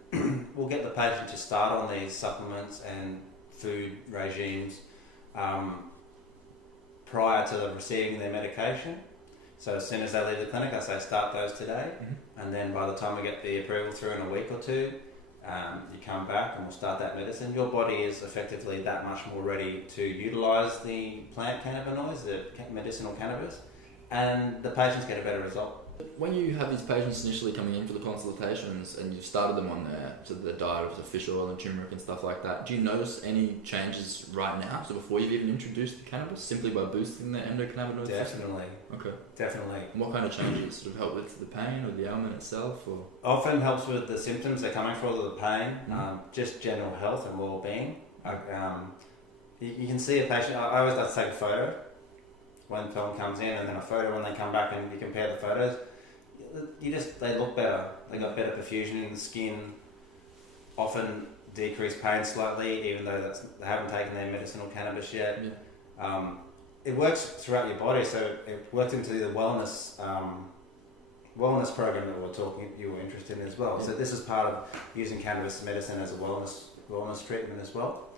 we'll get the patient to start on these supplements and food regimes prior to receiving their medication. So as soon as they leave the clinic, I say start those today. Mm-hmm. And then by the time we get the approval through in a week or two, You come back and we'll start that medicine. Your body is effectively that much more ready to utilise the plant cannabinoids, the medicinal cannabis, and the patients get a better result. When you have these patients initially coming in for the consultations and you've started them on their diet of the fish oil and turmeric and stuff like that, do you notice any changes right now? So before you've even introduced the cannabis, simply by boosting the endocannabinoid system? Definitely. Okay. Definitely. And what kind of changes? Sort of help with the pain or the ailment itself? Or? Often helps with the symptoms they're coming for, the pain, just general health and well-being. You can see a patient, I always like to take a photo when someone comes in, and then a photo when they come back, and you compare the photos. They look better. They got better perfusion in the skin, often decreased pain slightly, even though they haven't taken their medicinal cannabis yet. Yeah. It works throughout your body, so it worked into the wellness program that you were interested in as well. Yeah. So this is part of using cannabis medicine as a wellness treatment as well.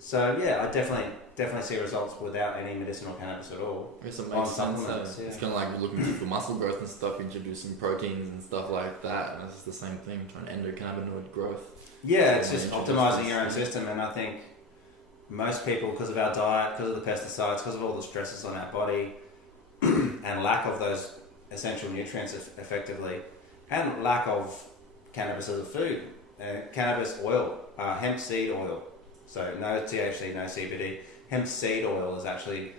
So yeah, I definitely see results without any medicinal cannabis at all. I guess it makes sense. Yeah. It's kind of like looking for muscle growth and stuff, introducing proteins and stuff like that, and it's the same thing, trying to endocannabinoid growth. Yeah, it's just optimizing your own system, and I think most people, because of our diet, because of the pesticides, because of all the stresses on our body, and lack of those essential nutrients effectively, and lack of cannabis as a food, cannabis oil, hemp seed oil. So no THC, no CBD. Hemp seed oil is actually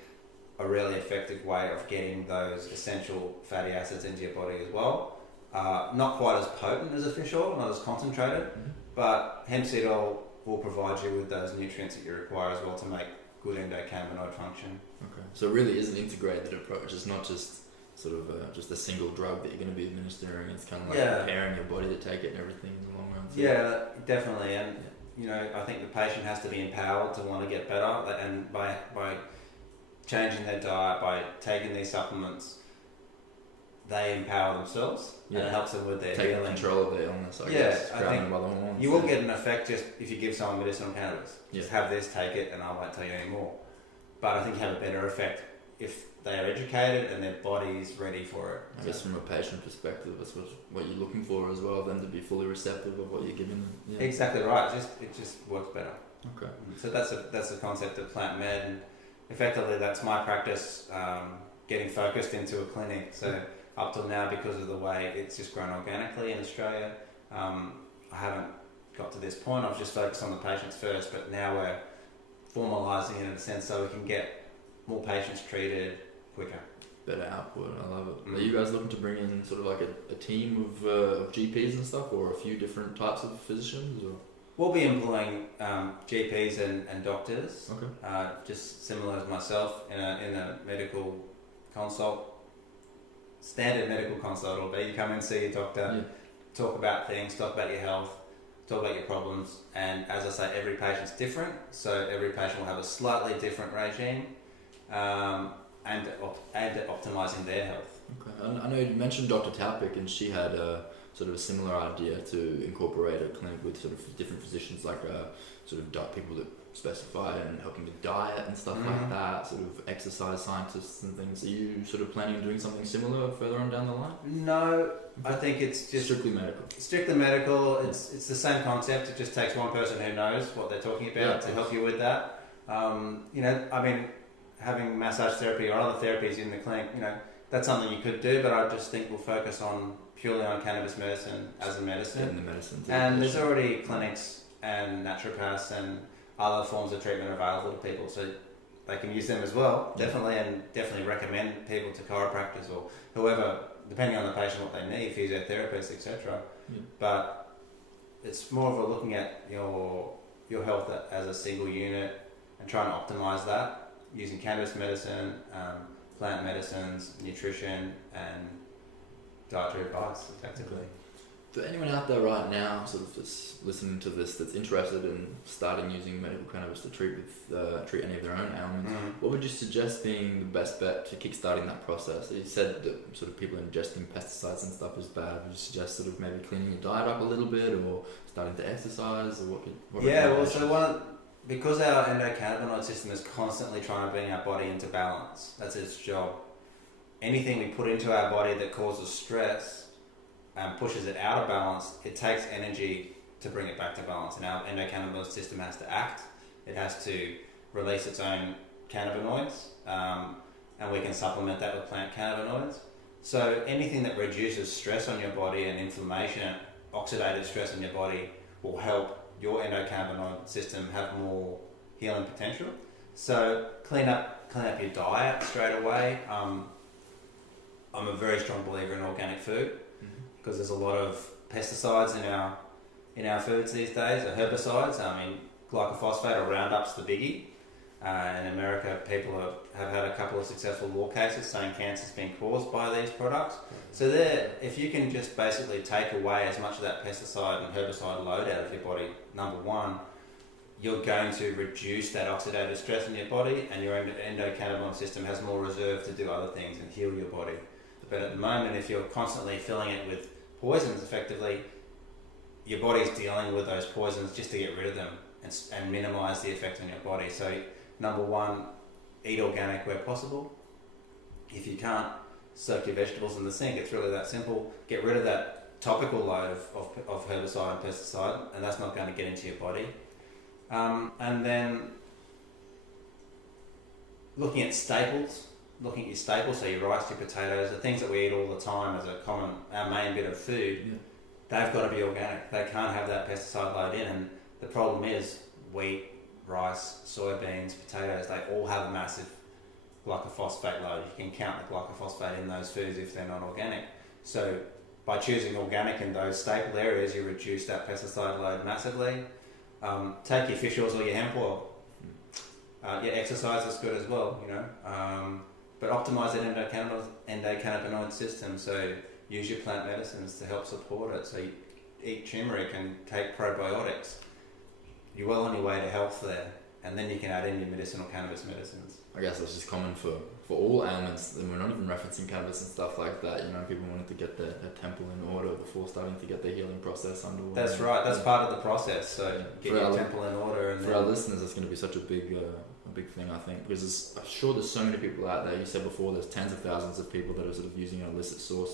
a really effective way of getting those essential fatty acids into your body as well. Not quite as potent as a fish oil, not as concentrated, but hemp seed oil will provide you with those nutrients that you require as well to make good endocannabinoid function. Okay. So it really is an integrated approach. It's not just sort of just a single drug that you're going to be administering. It's kind of like preparing your body to take it and everything in the long run. So yeah, definitely. And I think the patient has to be empowered to want to get better, and by changing their diet, by taking these supplements, they empower themselves, and it helps them with their taking control of their illness. I guess. I think you will get an effect just if you give someone medicinal cannabis. Just have this, take it, and I won't tell you any more. But I think you have a better effect if they are educated and their body's ready for it. I guess from a patient perspective, that's what you're looking for as well, them to be fully receptive of what you're giving them. Yeah. Exactly right. It just works better. Okay. So that's the concept of plant med, and effectively that's my practice, getting focused into a clinic. So up till now, because of the way it's just grown organically in Australia, I haven't got to this point. I've just focused on the patients first, but now we're formalising it in a sense so we can get more patients treated quicker. Better output, I love it. Are you guys looking to bring in sort of like a team of GPs and stuff, or a few different types of physicians? Or? We'll be employing GPs and doctors, just similar as myself in a medical consult. Standard medical consult will be you come in, see your doctor, talk about things, talk about your health, talk about your problems, and as I say, every patient's different, so every patient will have a slightly different regime. And optimizing their health. Okay. I know you mentioned Dr. Talpic, and she had a sort of a similar idea to incorporate a clinic with sort of different physicians, like sort of people that specify and helping with diet and stuff like that, sort of exercise scientists and things. Are you sort of planning on doing something similar further on down the line? No, I think it's just strictly medical. Strictly medical. It's the same concept. It just takes one person who knows what they're talking about to help you with that. Having massage therapy or other therapies in the clinic, that's something you could do, but I just think we'll focus purely on cannabis medicine as a medicine. And the medicine. And there's already clinics and naturopaths and other forms of treatment available to people, so they can use them as well, definitely, and definitely recommend people to chiropractors or whoever, depending on the patient, what they need, physiotherapists, etc. But it's more of a looking at your health as a single unit and trying to optimize that, using cannabis medicine, plant medicines, nutrition, and dietary advice, effectively. For anyone out there right now, sort of that's listening to this, that's interested in starting using medical cannabis to treat any of their own ailments, what would you suggest being the best bet to kickstarting that process? You said that sort of people ingesting pesticides and stuff is bad. Would you suggest sort of maybe cleaning your diet up a little bit, or starting to exercise, or because our endocannabinoid system is constantly trying to bring our body into balance, that's its job. Anything we put into our body that causes stress and pushes it out of balance, it takes energy to bring it back to balance. And our endocannabinoid system has to act. It has to release its own cannabinoids, and we can supplement that with plant cannabinoids. So anything that reduces stress on your body and inflammation, oxidative stress in your body, will help your endocannabinoid system have more healing potential. So clean up your diet straight away. I'm a very strong believer in organic food because there's a lot of pesticides in our foods these days, or herbicides. I mean, glyphosate or Roundup's the biggie. In America, people have had a couple of successful law cases saying cancer's been caused by these products. So if you can just basically take away as much of that pesticide and herbicide load out of your body, number one, you're going to reduce that oxidative stress in your body, and your endocannabinoid system has more reserve to do other things and heal your body. But at the moment, if you're constantly filling it with poisons, effectively, your body's dealing with those poisons just to get rid of them and minimise the effect on your body. So number one, eat organic where possible. If you can't, soak your vegetables in the sink. It's really that simple. Get rid of that topical load of herbicide and pesticide, and that's not going to get into your body. And then looking at your staples, so your rice, your potatoes, the things that we eat all the time as our main bit of food, they've got to be organic. They can't have that pesticide load in, and the problem is wheat, rice, soybeans, potatoes, they all have a massive glyphosate load. You can count the glyphosate in those foods if they're not organic. So by choosing organic in those staple areas, you reduce that pesticide load massively. Take your fish oils or your hemp oil. Exercise is good as well, but optimize that endocannabinoid system. So use your plant medicines to help support it. So you eat turmeric and take probiotics. You're well on your way to health there, and then you can add in your medicinal cannabis medicines. I guess that's just common for all ailments, and we're not even referencing cannabis and stuff like that. People wanted to get their temple in order before starting to get their healing process underway. That's right. That's part of the process. So get your temple in order. And for our listeners, it's going to be such a big thing, I think, because I'm sure there's so many people out there. You said before, there's tens of thousands of people that are sort of using an illicit source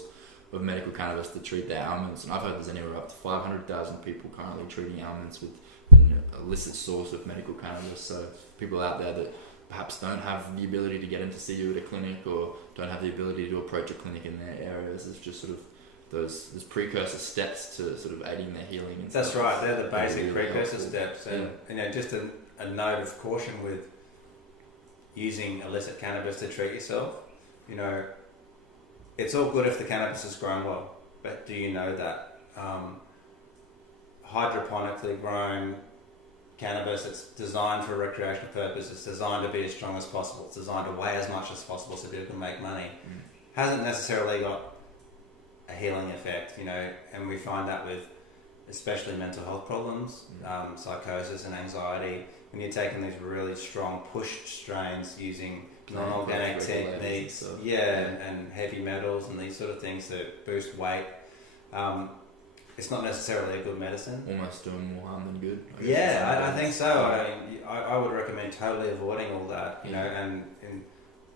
of medical cannabis to treat their ailments, and I've heard there's anywhere up to 500,000 people currently treating ailments with an illicit source of medical cannabis. So people out there that perhaps don't have the ability to get in to see you at a clinic, or don't have the ability to approach a clinic in their areas, it's just sort of those precursor steps to sort of aiding their healing. And that's stuff. Right, they're the basic really precursor helpful steps. And just a note of caution with using illicit cannabis to treat yourself. It's all good if the cannabis is grown well, but do you know that hydroponically grown cannabis, it's designed for recreational purpose, it's designed to be as strong as possible, it's designed to weigh as much as possible so people can make money, hasn't necessarily got a healing effect, and we find that with especially mental health problems, psychosis and anxiety, when you're taking these really strong pushed strains using non-organic techniques, and heavy metals and these sort of things to boost weight, it's not necessarily a good medicine. Almost doing more harm than good. I think so. I would recommend totally avoiding all that, and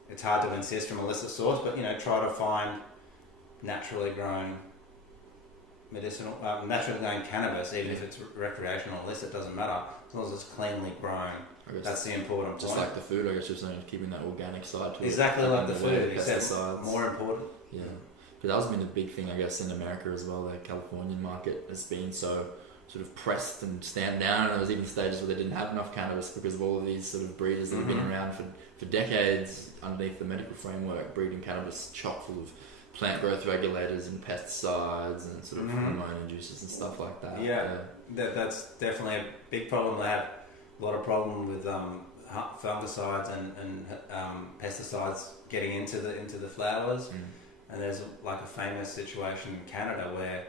it's hard to insist from a illicit source, but try to find naturally grown naturally grown cannabis, even if it's recreational or illicit, doesn't matter, as long as it's cleanly grown. That's the important point. Just like the food, I guess, just keeping that organic side to it. Exactly like the food, except more important. Yeah. But that's been a big thing, I guess, in America as well. The Californian market has been so sort of pressed and stamped down, and there was even stages where they didn't have enough cannabis because of all of these sort of breeders that have been around for decades underneath the medical framework, breeding cannabis chock full of plant growth regulators and pesticides and sort of hormone inducers and stuff like that. That's definitely a big problem. They have a lot of problem with fungicides and pesticides getting into the flowers. And there's like a famous situation in Canada where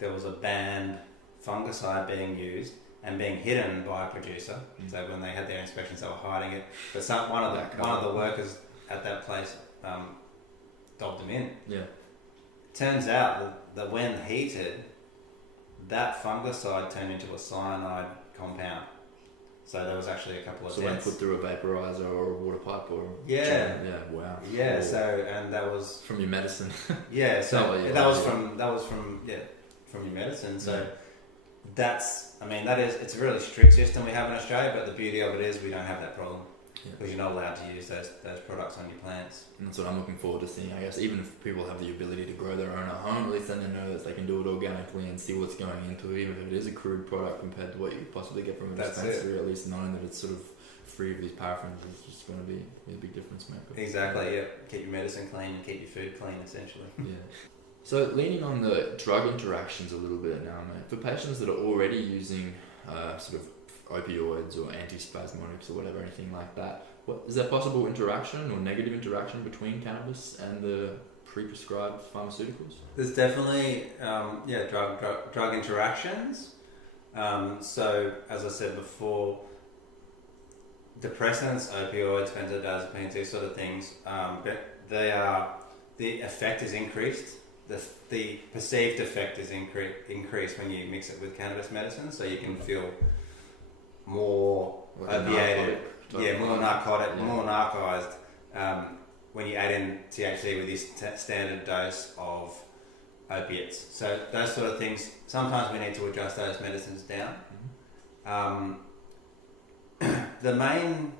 there was a banned fungicide being used and being hidden by a producer. So when they had their inspections, they were hiding it. But one of the workers at that place dobbed them in. Yeah. Turns out that when heated, that fungicide turned into a cyanide compound. So there was actually a couple of deaths. So when put through a vaporizer or a water pipe or... Wow. Yeah, and that was... From your medicine. Yeah, so that was from your medicine. So it's a really strict system we have in Australia, but the beauty of it is we don't have that problem. Because you're not allowed to use those products on your plants. And that's what I'm looking forward to seeing, I guess. Even if people have the ability to grow their own at home, at least then they know that they can do it organically and see what's going into it, even if it is a crude product compared to what you could possibly get from a dispensary. At least knowing that it's sort of free of these paraffins is just going to be a big difference maker. Exactly, yeah. Keep your medicine clean and keep your food clean, essentially. Yeah. So leaning on the drug interactions a little bit now, mate. For patients that are already using sort of opioids or antispasmodics or whatever, anything like that, is there possible interaction or negative interaction between cannabis and the pre-prescribed pharmaceuticals? There's definitely drug interactions. So as I said before, depressants, opioids, benzodiazepines, these sort of things, the effect is increased. The perceived effect is increased when you mix it with cannabis medicine, so you can feel more opiated, more narcotic, more narcotized when you add in THC with this standard dose of opiates. So those sort of things, sometimes we need to adjust those medicines down. The main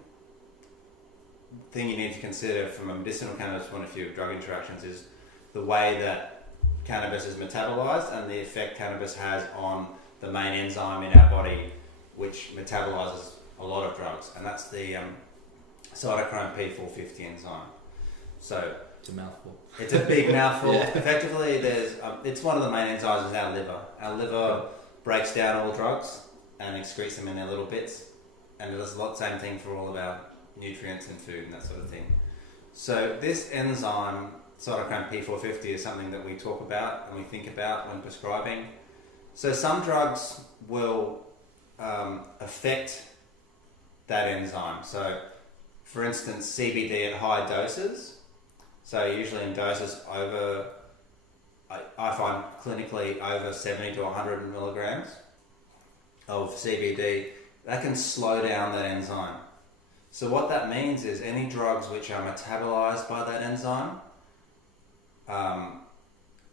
thing you need to consider from a medicinal cannabis point of view of drug interactions is the way that cannabis is metabolized and the effect cannabis has on the main enzyme in our body which metabolizes a lot of drugs, and that's the cytochrome P450 enzyme. So it's a mouthful. It's a big mouthful. Effectively, it's one of the main enzymes in our liver. Our liver breaks down all drugs and excretes them in their little bits, and it does the same thing for all of our nutrients and food and that sort of thing. So this enzyme, cytochrome P450, is something that we talk about and we think about when prescribing. So some drugs will affect that enzyme. So for instance, CBD at high doses, so usually in doses over, I find clinically over 70 to 100 milligrams of CBD, that can slow down that enzyme. So what that means is any drugs which are metabolized by that enzyme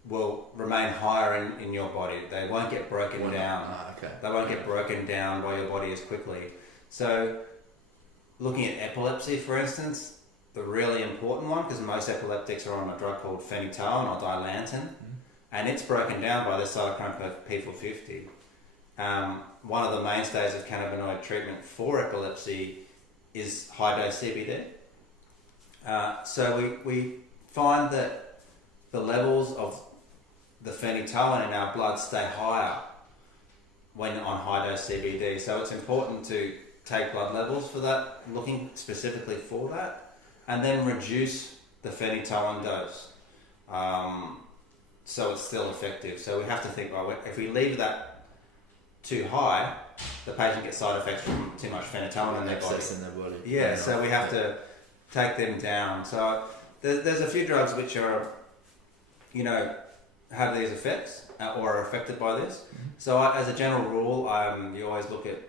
will remain higher in your body. They won't get broken down. They won't get broken down by your body as quickly. So looking at epilepsy, for instance, the really important one, because most epileptics are on a drug called phenytoin or dilantin, and it's broken down by the cytochrome P450. One of the mainstays of cannabinoid treatment for epilepsy is high-dose CBD. So we find that the levels of the phenytoin in our blood stay higher when on high-dose CBD. So it's important to take blood levels for that, looking specifically for that, and then reduce the phenytoin dose. So it's still effective. So we have to think, well, if we leave that too high, the patient gets side effects from too much phenytoin in their body. Yeah, so we have to take them down. So there's a few drugs which are, have these effects or are affected by this. So as a general rule, you always look at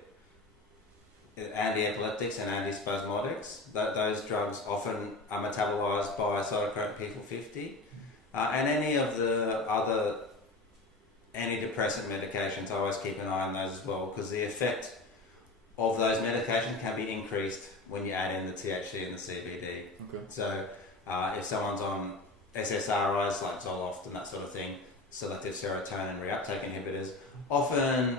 anti-epileptics and antispasmodics. Those drugs often are metabolized by cytochrome P450. And any of the other antidepressant medications, I always keep an eye on those as well, because the effect of those medications can be increased when you add in the THC and the CBD. Okay. So if someone's on SSRIs like Zoloft and that sort of thing, selective serotonin reuptake inhibitors, often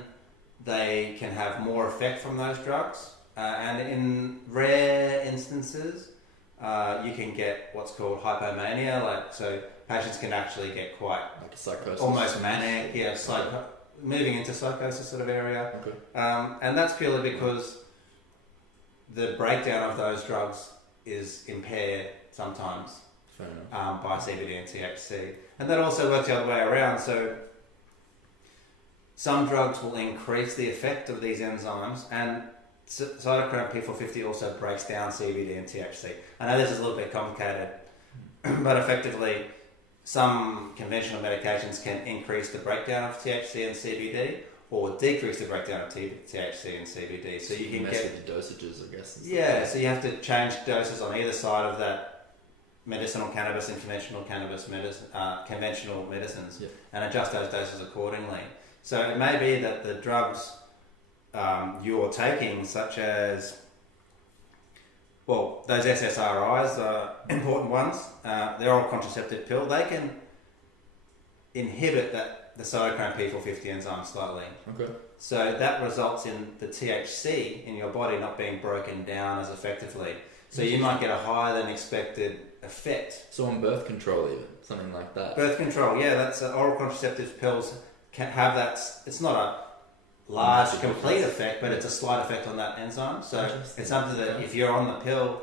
they can have more effect from those drugs. And in rare instances, you can get what's called hypomania, so patients can actually get quite like a psychosis, almost manic, moving into psychosis sort of area. Okay. And that's purely because the breakdown of those drugs is impaired sometimes by CBD and THC. And that also works the other way around. So some drugs will increase the effect of these enzymes, and cytochrome P450 also breaks down CBD and THC. I know this is a little bit complicated, but effectively some conventional medications can increase the breakdown of THC and CBD or decrease the breakdown of THC and CBD. So you can get the dosages, I guess. Yeah, so you have to change doses on either side of that medicinal cannabis and conventional cannabis conventional medicines, and adjust those doses accordingly. So it may be that the drugs you're taking, such as, well, those SSRIs are important ones. They're oral contraceptive pill. They can inhibit the cytochrome P450 enzyme slightly. Okay. So that results in the THC in your body not being broken down as effectively. So you might get a higher than expected effect. So on birth control even, something like that. Birth control, yeah, that's oral contraceptive pills can have that. It's not a large complete effect, but it's a slight effect on that enzyme. So it's something that if you're on the pill,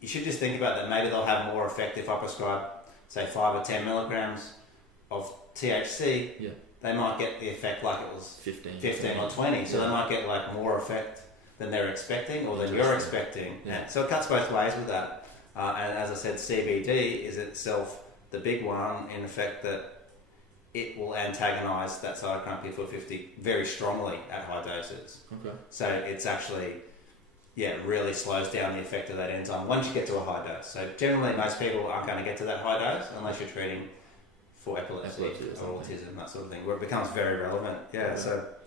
you should just think about that. Maybe they'll have more effect if I prescribe, say, 5 or 10 milligrams of THC. Yeah. They might get the effect like it was 15 or 20. So they might get like more effect than they're expecting or than you're expecting. Yeah. So it cuts both ways with that. And as I said, CBD is itself the big one in the fact that it will antagonise that cytochrome P450 very strongly at high doses. Okay. So it's actually, really slows down the effect of that enzyme once you get to a high dose. So generally most people aren't going to get to that high dose unless you're treating for epilepsy or autism, that sort of thing, where it becomes very relevant. Yeah.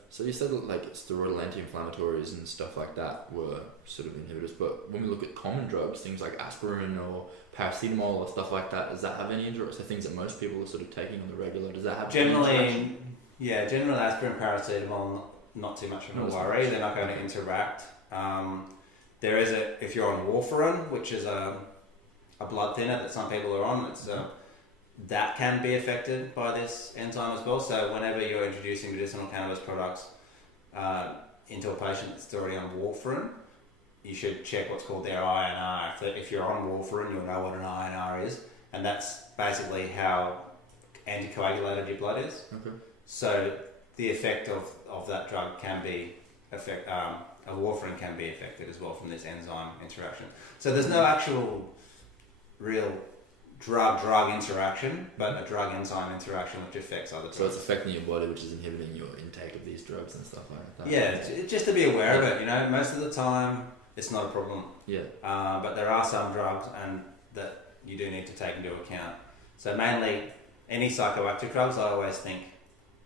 So you said that like steroidal anti-inflammatories and stuff like that were sort of inhibitors, but when we look at common drugs, things like aspirin or paracetamol or stuff like that, does that have any interest? So things that most people are sort of taking on the regular, does that have generally aspirin, paracetamol, not too much of a worry. They're not going to interact. There is if you're on warfarin, which is a blood thinner that some people are on, it's that can be affected by this enzyme as well. So whenever you're introducing medicinal cannabis products into a patient that's already on warfarin, you should check what's called their INR. If you're on warfarin, you'll know what an INR is, and that's basically how anticoagulated your blood is. Okay. So the effect of that drug can be a warfarin can be affected as well from this enzyme interaction. So there's no actual real drug interaction, but a drug enzyme interaction which affects other drugs. So it's affecting your body, which is inhibiting your intake of these drugs and stuff like that. Yeah, just to be aware of it. Most of the time it's not a problem. Yeah. But there are some drugs and that you do need to take into account. So mainly any psychoactive drugs, I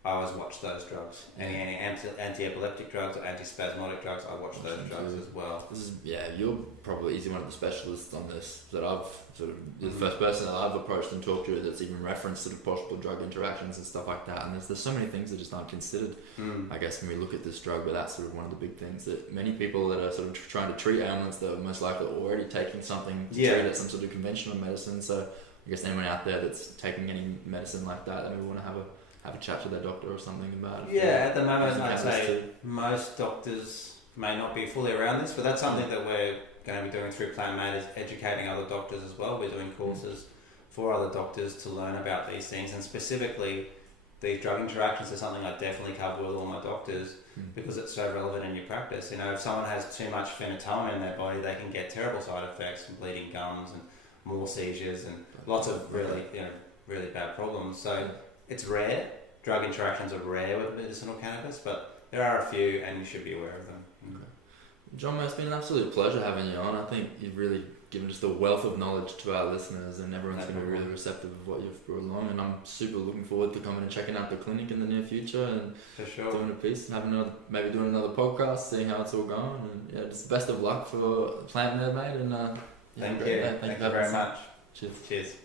always watch those drugs. Any anti-epileptic drugs or antispasmodic drugs, I watch those drugs as well. You're probably one of the specialists on this that I've the first person that I've approached and talked to that's even referenced sort of possible drug interactions and stuff like that. And there's so many things that just aren't considered, I guess, when we look at this drug. But that's sort of one of the big things that many people that are sort of trying to treat ailments that are most likely already taking something to treat it, some sort of conventional medicine. So I guess anyone out there that's taking any medicine like that, maybe want to have a chat to their doctor or something about it. Yeah, at the moment I'd say most doctors may not be fully around this, but that's something that we're going to be doing through Plant Made, is educating other doctors as well. We're doing courses for other doctors to learn about these things, and specifically these drug interactions are something I definitely cover with all my doctors because it's so relevant in your practice. If someone has too much phenatoin in their body, they can get terrible side effects and bleeding gums and more seizures and lots of really bad problems. So it's rare. Drug interactions are rare with medicinal cannabis, but there are a few and you should be aware of them. Okay. John, it's been an absolute pleasure having you on. I think you've really given just a wealth of knowledge to our listeners, and everyone's going to be really receptive of what you've brought along, and I'm super looking forward to coming and checking out the clinic in the near future and doing a piece and maybe doing another podcast, seeing how it's all going, and just best of luck for Plant Made, and thank you very much. Cheers. Cheers.